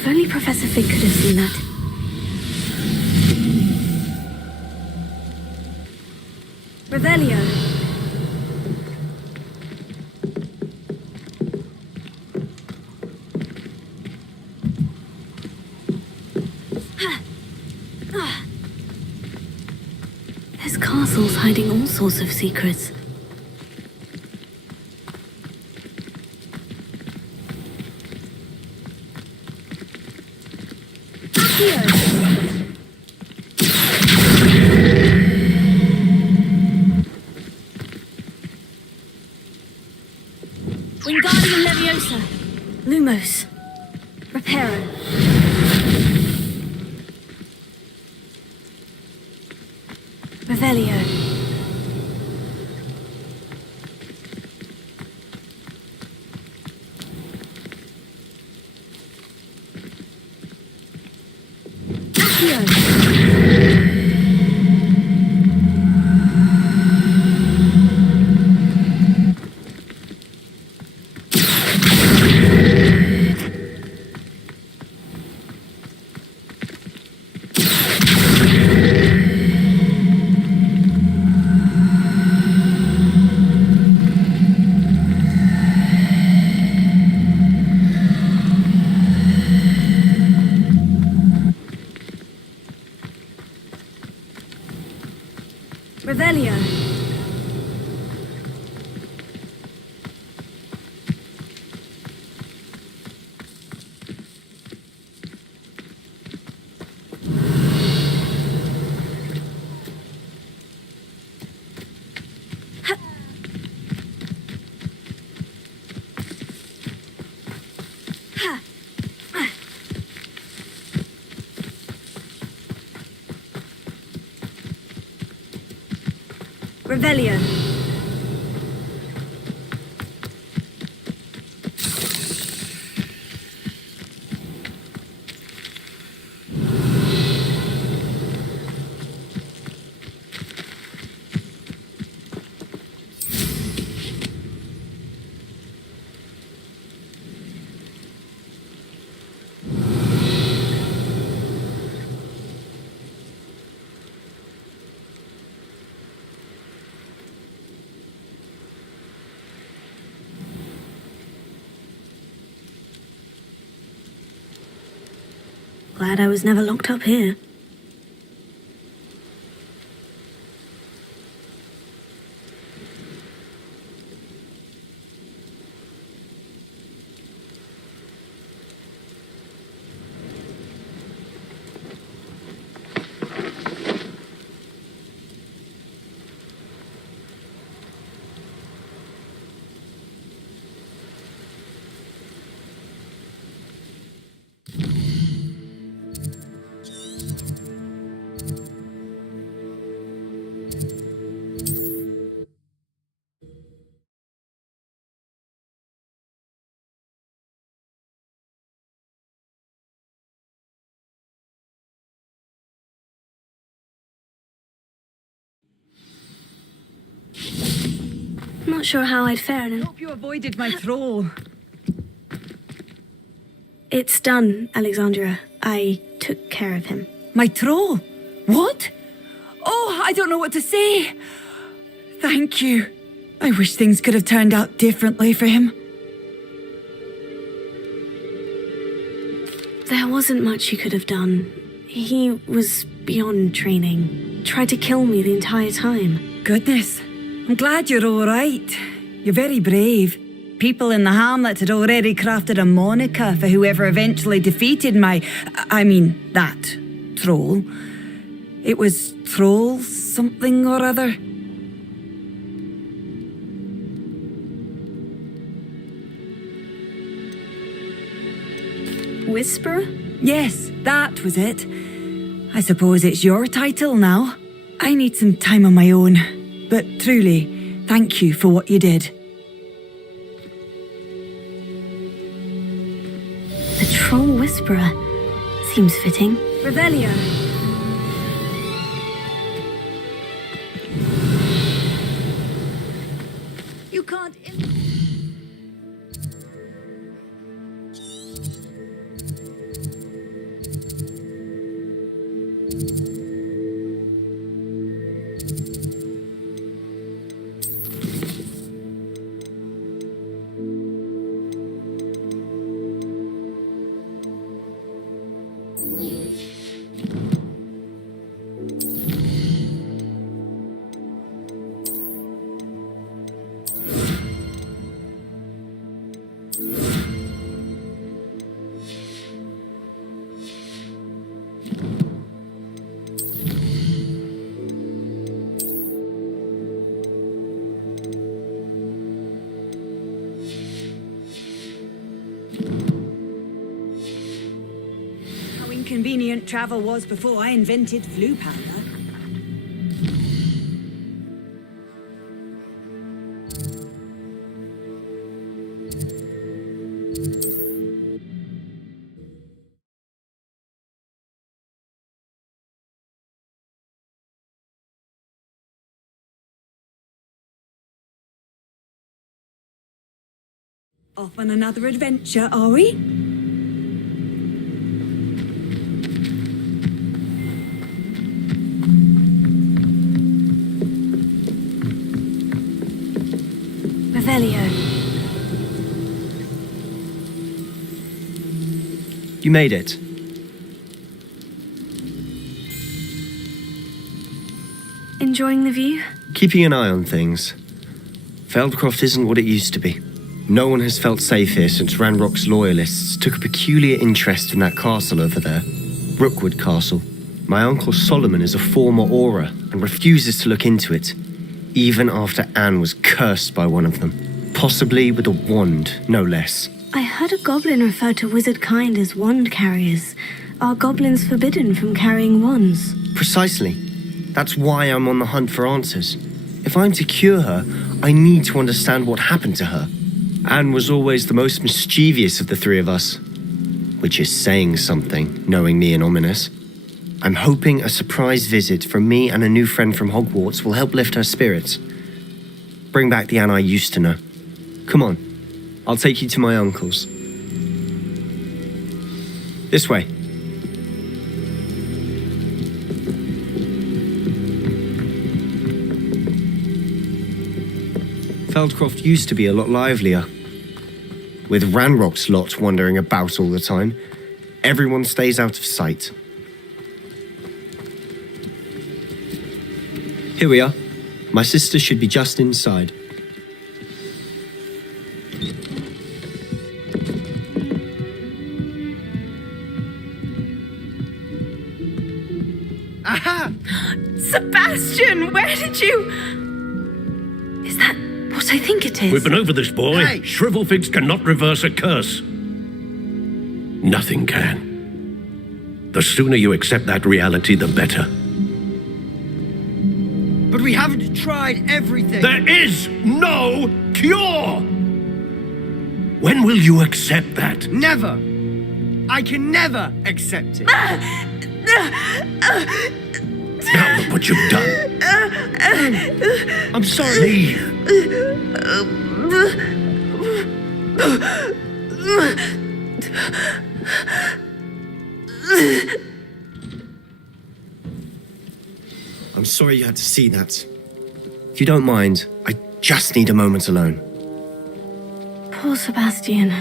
If only Professor Fig could have seen that. Revelio. This castle's hiding all sorts of secrets. Wingardium Leviosa. Lumos. Reparo. Revelio. Revelio. Revelio. Glad I was never locked up here. Not sure how I'd fare in. Hope you avoided my troll. It's done, Alexandra. I took care of him. My troll? What? Oh, I don't know what to say. Thank you. I wish things could have turned out differently for him. There wasn't much you could have done. He was beyond training. Tried to kill me the entire time. Goodness. I'm glad you're all right. You're very brave. People in the hamlet had already crafted a moniker for whoever eventually defeated that troll. It was Troll something or other. Whisperer? Yes, that was it. I suppose it's your title now. I need some time on my own, but truly, thank you for what you did. The Troll Whisperer. Seems fitting. Revelio. You can't... convenient travel was before I invented flu powder. Off on another adventure, are we? Revelio. You made it. Enjoying the view? Keeping an eye on things. Feldcroft isn't what it used to be. No one has felt safe here since Ranrock's loyalists took a peculiar interest in that castle over there. Rookwood Castle. My uncle Solomon is a former Auror and refuses to look into it, even after Anne was cursed by one of them. Possibly with a wand, no less. I heard a goblin refer to wizard kind as wand carriers. Are goblins forbidden from carrying wands? Precisely. That's why I'm on the hunt for answers. If I'm to cure her, I need to understand what happened to her. Anne was always the most mischievous of the three of us. Which is saying something, knowing me and Ominous. I'm hoping a surprise visit from me and a new friend from Hogwarts will help lift her spirits. Bring back the Anne I used to know. Come on, I'll take you to my uncle's. This way. Feldcroft used to be a lot livelier. With Ranrock's lot wandering about all the time, everyone stays out of sight. Here we are. My sister should be just inside. Aha! Sebastian, where did you... Is that what I think it is? We've been over this, boy. Hey. Shrivelfigs cannot reverse a curse. Nothing can. The sooner you accept that reality, the better. But we haven't tried everything. There is no cure! When will you accept that? Never. I can never accept it. Now look what you've done. I'm sorry. I'm sorry you had to see that. If you don't mind, I just need a moment alone. Poor Sebastian.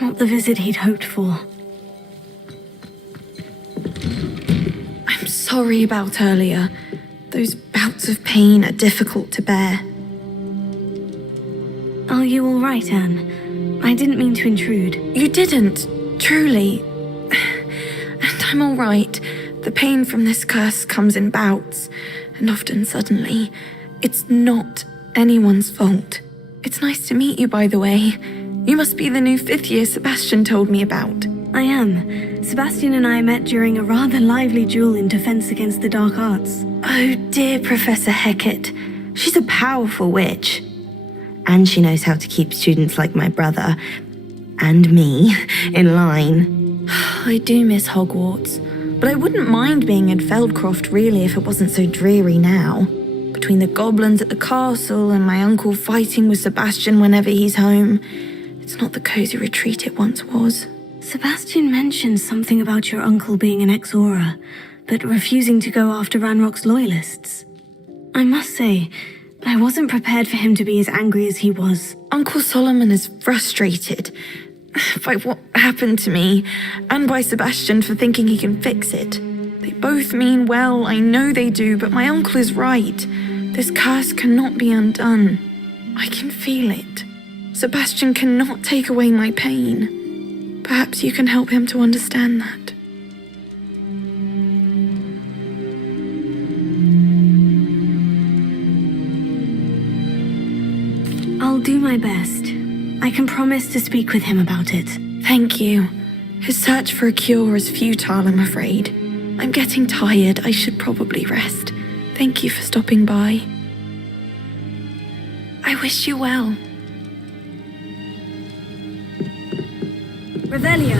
Not the visit he'd hoped for. I'm sorry about earlier. Those bouts of pain are difficult to bear. Are you all right, Anne? I didn't mean to intrude. You didn't, truly. And I'm all right. The pain from this curse comes in bouts, and often suddenly. It's not anyone's fault. It's nice to meet you, by the way. You must be the new 5th year Sebastian told me about. I am. Sebastian and I met during a rather lively duel in Defense Against the Dark Arts. Oh dear, Professor Hecat. She's a powerful witch. And she knows how to keep students like my brother, and me, in line. I do miss Hogwarts, but I wouldn't mind being in Feldcroft really if it wasn't so dreary now. Between the goblins at the castle and my uncle fighting with Sebastian whenever he's home, it's not the cozy retreat it once was. Sebastian mentioned something about your uncle being an ex-Auror, but refusing to go after Ranrock's loyalists. I must say, I wasn't prepared for him to be as angry as he was. Uncle Solomon is frustrated by what happened to me, and by Sebastian for thinking he can fix it. They both mean well, I know they do, but my uncle is right. This curse cannot be undone. I can feel it. Sebastian cannot take away my pain. Perhaps you can help him to understand that. I'll do my best. I can promise to speak with him about it. Thank you. His search for a cure is futile, I'm afraid. I'm getting tired. I should probably rest. Thank you for stopping by. I wish you well. Revelio.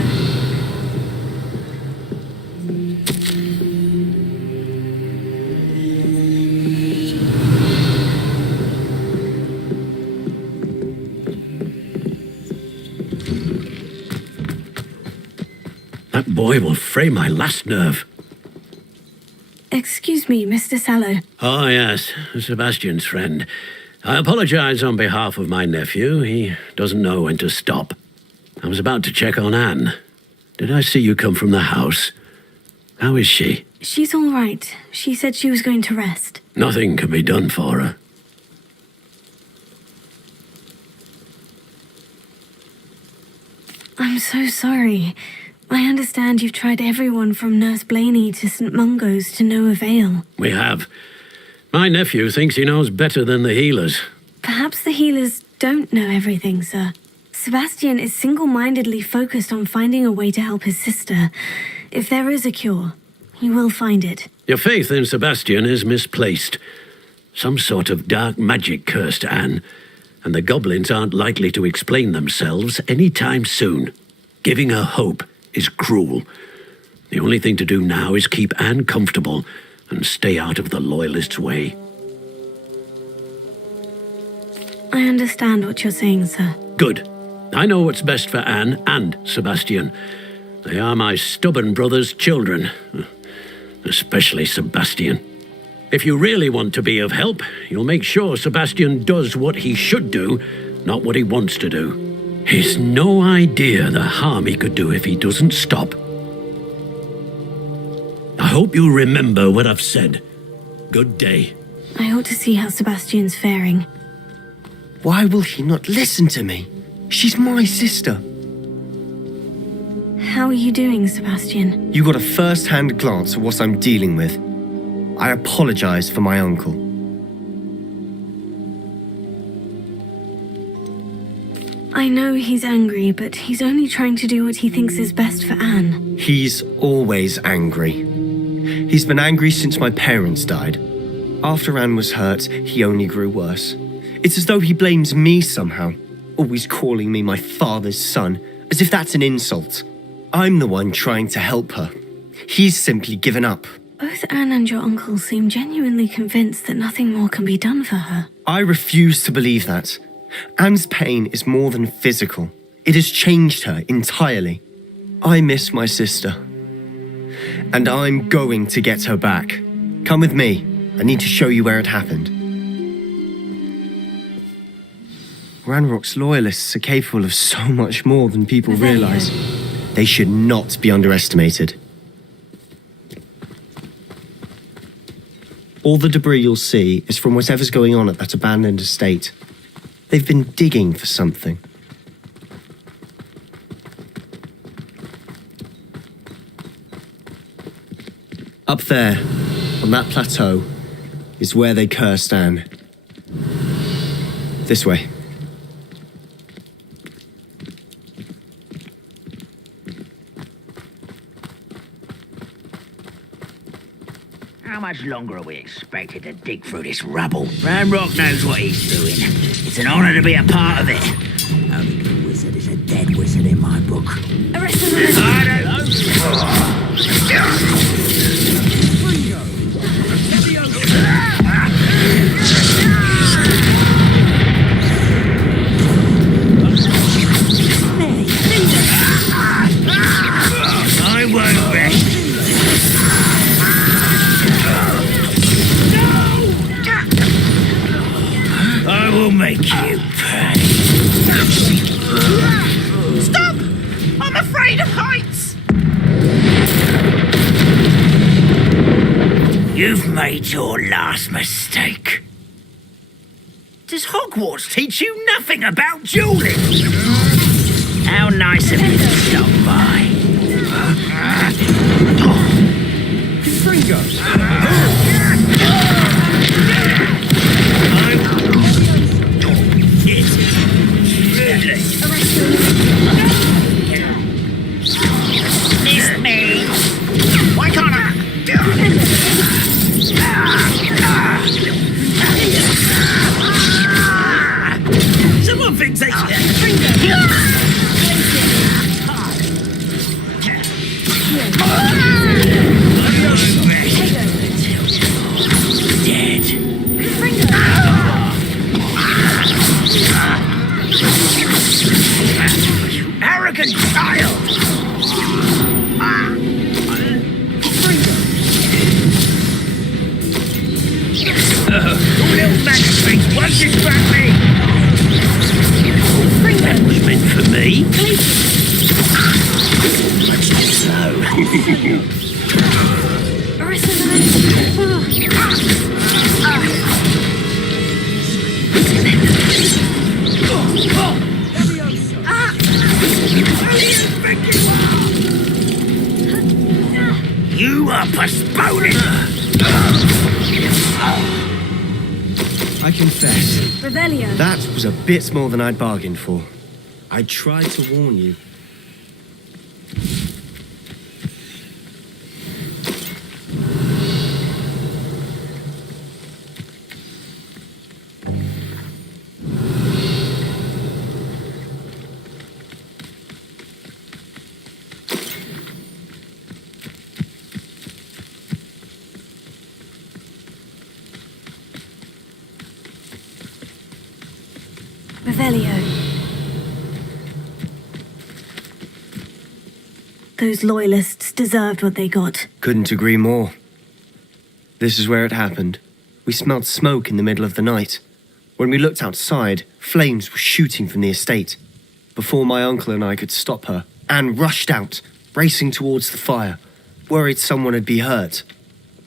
That boy will fray my last nerve. Excuse me, Mr. Sallow. Oh, yes, Sebastian's friend. I apologize on behalf of my nephew. He doesn't know when to stop. I was about to check on Anne. Did I see you come from the house? How is she? She's all right. She said she was going to rest. Nothing can be done for her. I'm so sorry. I understand you've tried everyone from Nurse Blaney to St. Mungo's to no avail. We have. My nephew thinks he knows better than the healers. Perhaps the healers don't know everything, sir. Sebastian is single-mindedly focused on finding a way to help his sister. If there is a cure, he will find it. Your faith in Sebastian is misplaced. Some sort of dark magic cursed Anne, and the goblins aren't likely to explain themselves any time soon. Giving her hope is cruel. The only thing to do now is keep Anne comfortable and stay out of the Loyalists' way. I understand what you're saying, sir. Good. I know what's best for Anne and Sebastian. They are my stubborn brother's children. Especially Sebastian. If you really want to be of help, you'll make sure Sebastian does what he should do, not what he wants to do. He's no idea the harm he could do if he doesn't stop. I hope you remember what I've said. Good day. I ought to see how Sebastian's faring. Why will he not listen to me? She's my sister. How are you doing, Sebastian? You got a first-hand glance at what I'm dealing with. I apologize for my uncle. I know he's angry, but he's only trying to do what he thinks is best for Anne. He's always angry. He's been angry since my parents died. After Anne was hurt, he only grew worse. It's as though he blames me somehow, always calling me my father's son, as if that's an insult. I'm the one trying to help her. He's simply given up. Both Anne and your uncle seem genuinely convinced that nothing more can be done for her. I refuse to believe that. Anne's pain is more than physical. It has changed her entirely. I miss my sister. And I'm going to get her back. Come with me. I need to show you where it happened. Ranrock's loyalists are capable of so much more than people realize. They should not be underestimated. All the debris you'll see is from whatever's going on at that abandoned estate. They've been digging for something. Up there, on that plateau, is where they cursed Anne. This way. How much longer are we expected to dig through this rubble? Ranrock knows what he's doing. It's an honor to be a part of it. Only good wizard is a dead wizard in my book. I won't rest. I will make you pay. Stop! I'm afraid of heights! You've made your last mistake. Does Hogwarts teach you nothing about dueling? How nice of you to stop by. things that... Arrogant child! Little magistrates, what distract me? That was meant for me. Let's go slow. You are postponing. I confess, Revelio. that was a bit more than I'd bargained for. I tried to warn you. Revelio. Those loyalists deserved what they got. Couldn't agree more. This is where it happened. We smelled smoke in the middle of the night. When we looked outside, flames were shooting from the estate. Before my uncle and I could stop her, Anne rushed out, racing towards the fire, worried someone had been hurt.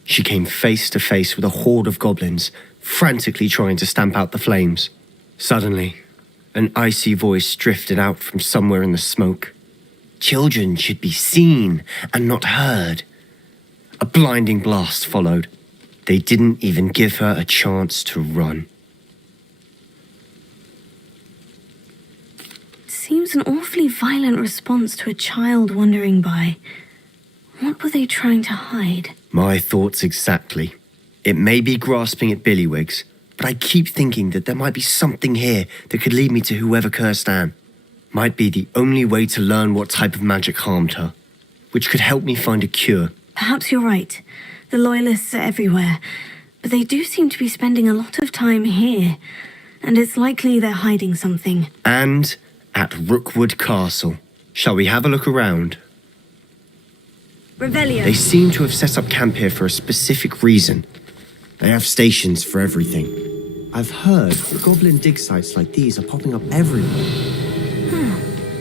She came face to face with a horde of goblins, frantically trying to stamp out the flames. Suddenly, an icy voice drifted out from somewhere in the smoke. Children should be seen and not heard. A blinding blast followed. They didn't even give her a chance to run. Seems an awfully violent response to a child wandering by. What were they trying to hide? My thoughts exactly. It may be grasping at Billywigs, but I keep thinking that there might be something here that could lead me to whoever cursed Anne. Might be the only way to learn what type of magic harmed her, which could help me find a cure. Perhaps you're right. The loyalists are everywhere, but they do seem to be spending a lot of time here, and it's likely they're hiding something. And at Rookwood Castle. Shall we have a look around? Revelio. They seem to have set up camp here for a specific reason. They have stations for everything. I've heard goblin dig sites like these are popping up everywhere.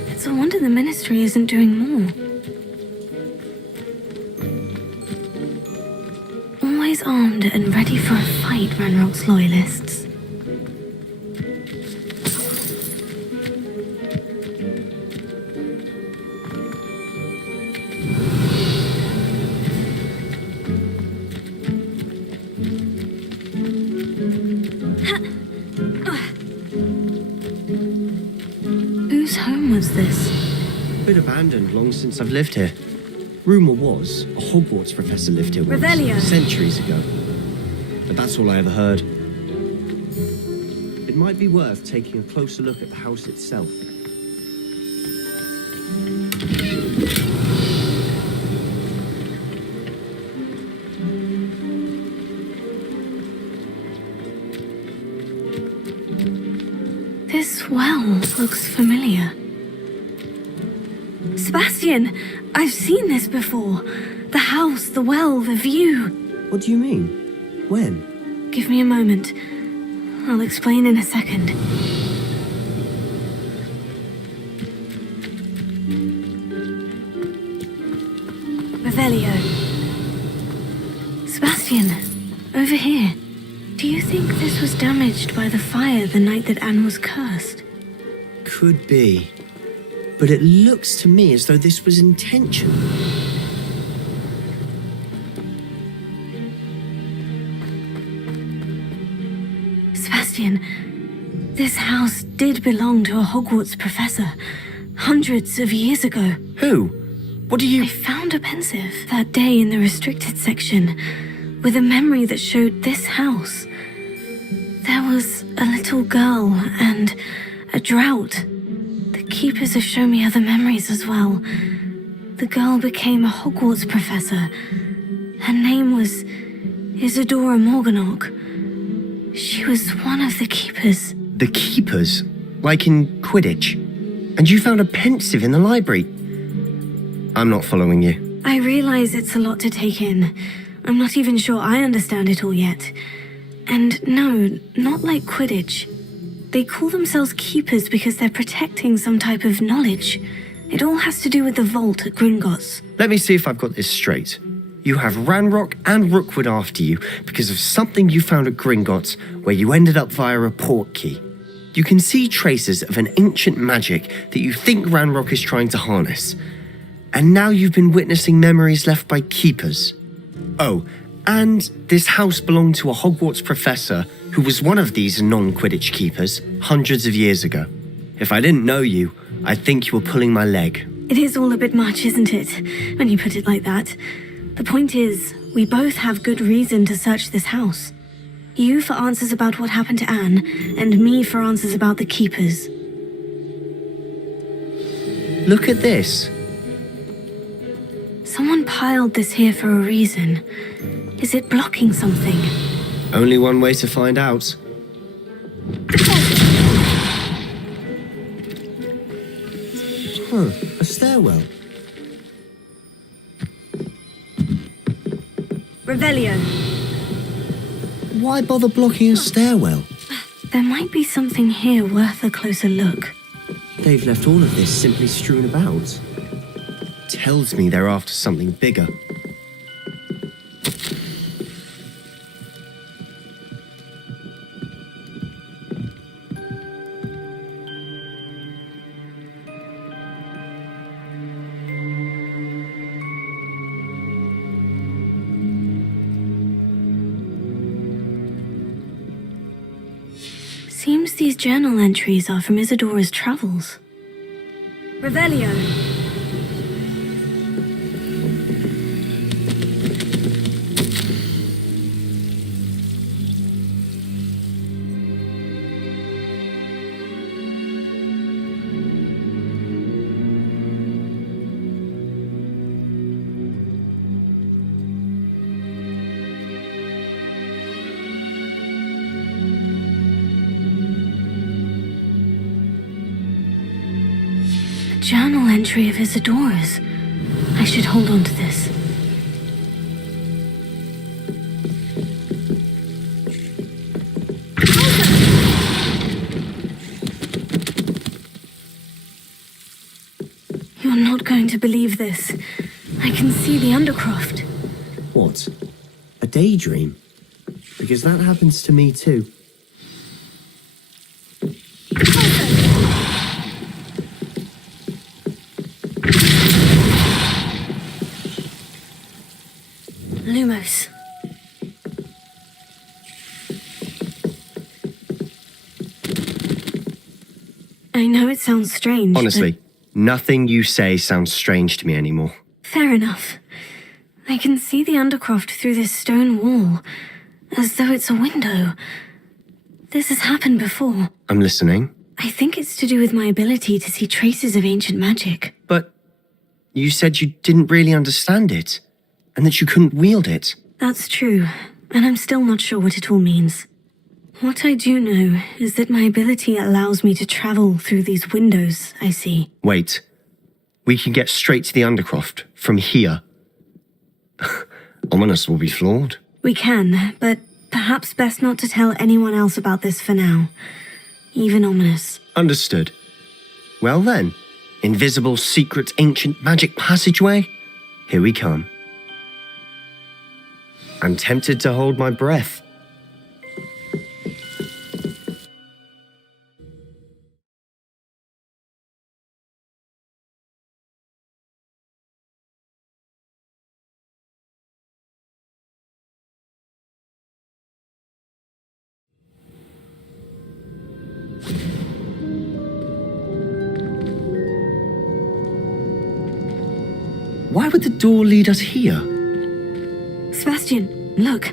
It's a wonder the Ministry isn't doing more. Always armed and ready for a fight, Ranrock's loyalists. Whose home was this? Been abandoned long since I've lived here. Rumour was a Hogwarts professor lived here once, Revelio. centuries ago. But that's all I ever heard. It might be worth taking a closer look at the house itself. This well looks familiar. Sebastian, I've seen this before. The house, the well, the view. What do you mean? When? Give me a moment. I'll explain in a second. Revelio. Sebastian, over here. Do you think this was damaged by the fire the night that Anne was cursed? Could be. But it looks to me as though this was intentional. Sebastian, this house did belong to a Hogwarts professor hundreds of years ago. Who? What do you... I found a pensive that day in the restricted section with a memory that showed this house. There was a little girl and a drought. The keepers have shown me other memories as well. The girl became a Hogwarts professor. Her name was Isadora Morganach. She was one of the keepers. The keepers? Like in Quidditch? And you found a pensive in the library? I'm not following you. I realize it's a lot to take in. I'm not even sure I understand it all yet. And no, not like Quidditch. They call themselves keepers because they're protecting some type of knowledge. It all has to do with the vault at Gringotts. Let me see if I've got this straight. You have Ranrock and Rookwood after you because of something you found at Gringotts where you ended up via a port key. You can see traces of an ancient magic that you think Ranrock is trying to harness. And now you've been witnessing memories left by keepers. Oh, and this house belonged to a Hogwarts professor who was one of these non-Quidditch keepers hundreds of years ago. If I didn't know you, I'd think you were pulling my leg. It is all a bit much, isn't it, when you put it like that? The point is, we both have good reason to search this house. You for answers about what happened to Anne, and me for answers about the keepers. Look at this. Someone piled this here for a reason. Is it blocking something? Only one way to find out. A stairwell. Revelio. Why bother blocking a stairwell? There might be something here worth a closer look. They've left all of this simply strewn about. Tells me they're after something bigger. Seems these journal entries are from Isadora's travels. Revelio. Journal entry of Isadora's. I should hold on to this. You're not going to believe this. I can see the Undercroft. What? A daydream? Because that happens to me too. Lumos. I know it sounds strange. Honestly, nothing you say sounds strange to me anymore. Fair enough. I can see the Undercroft through this stone wall, as though it's a window. This has happened before. I'm listening. I think it's to do with my ability to see traces of ancient magic. But you said you didn't really understand it, and that you couldn't wield it. That's true, and I'm still not sure what it all means. What I do know is that my ability allows me to travel through these windows I see. Wait. We can get straight to the Undercroft from here. Ominous will be flawed. We can, but perhaps best not to tell anyone else about this for now. Even Ominous. Understood. Well then, invisible, secret, ancient magic passageway? Here we come. I'm tempted to hold my breath. Why would the door lead us here? Sebastian, look.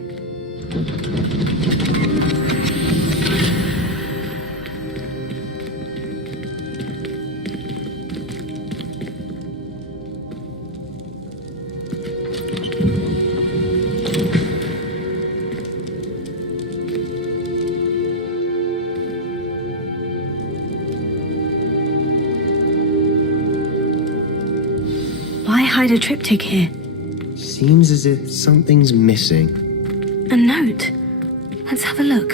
Why hide a triptych here? Seems as if something's missing. A note. Let's have a look.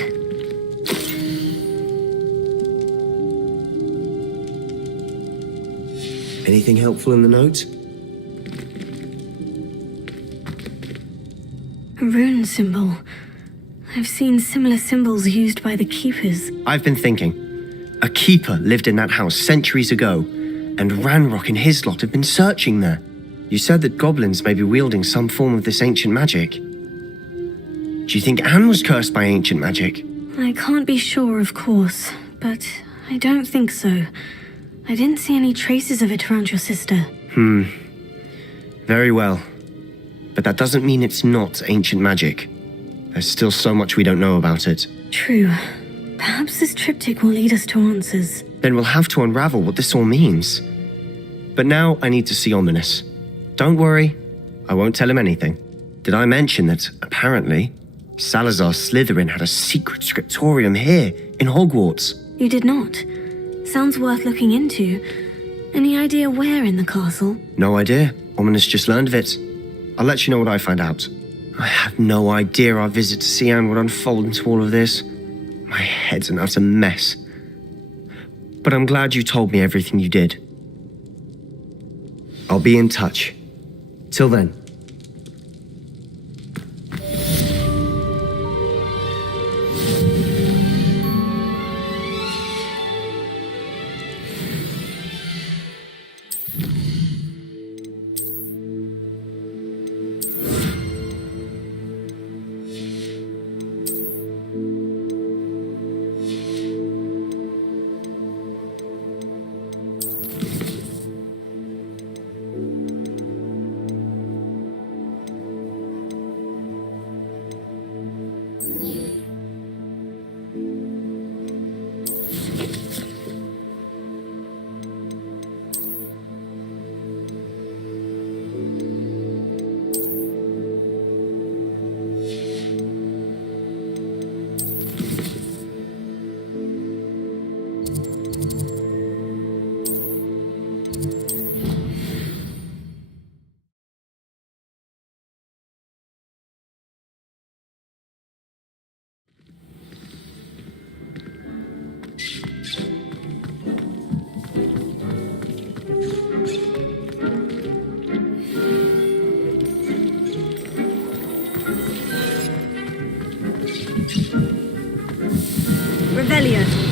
Anything helpful in the note? A rune symbol. I've seen similar symbols used by the keepers. I've been thinking. A keeper lived in that house centuries ago, and Ranrock and his lot have been searching there. You said that goblins may be wielding some form of this ancient magic. Do you think Anne was cursed by ancient magic? I can't be sure, of course, but I don't think so. I didn't see any traces of it around your sister. Very well. But that doesn't mean it's not ancient magic. There's still so much we don't know about it. True. Perhaps this triptych will lead us to answers. Then we'll have to unravel what this all means. But now I need to see Ominous. Don't worry, I won't tell him anything. Did I mention that, apparently, Salazar Slytherin had a secret scriptorium here in Hogwarts? You did not. Sounds worth looking into. Any idea where in the castle? No idea. Ominous just learned of it. I'll let you know what I find out. I had no idea our visit to see Anne would unfold into all of this. My head's an utter mess. But I'm glad you told me everything you did. I'll be in touch. Till then. Revelio.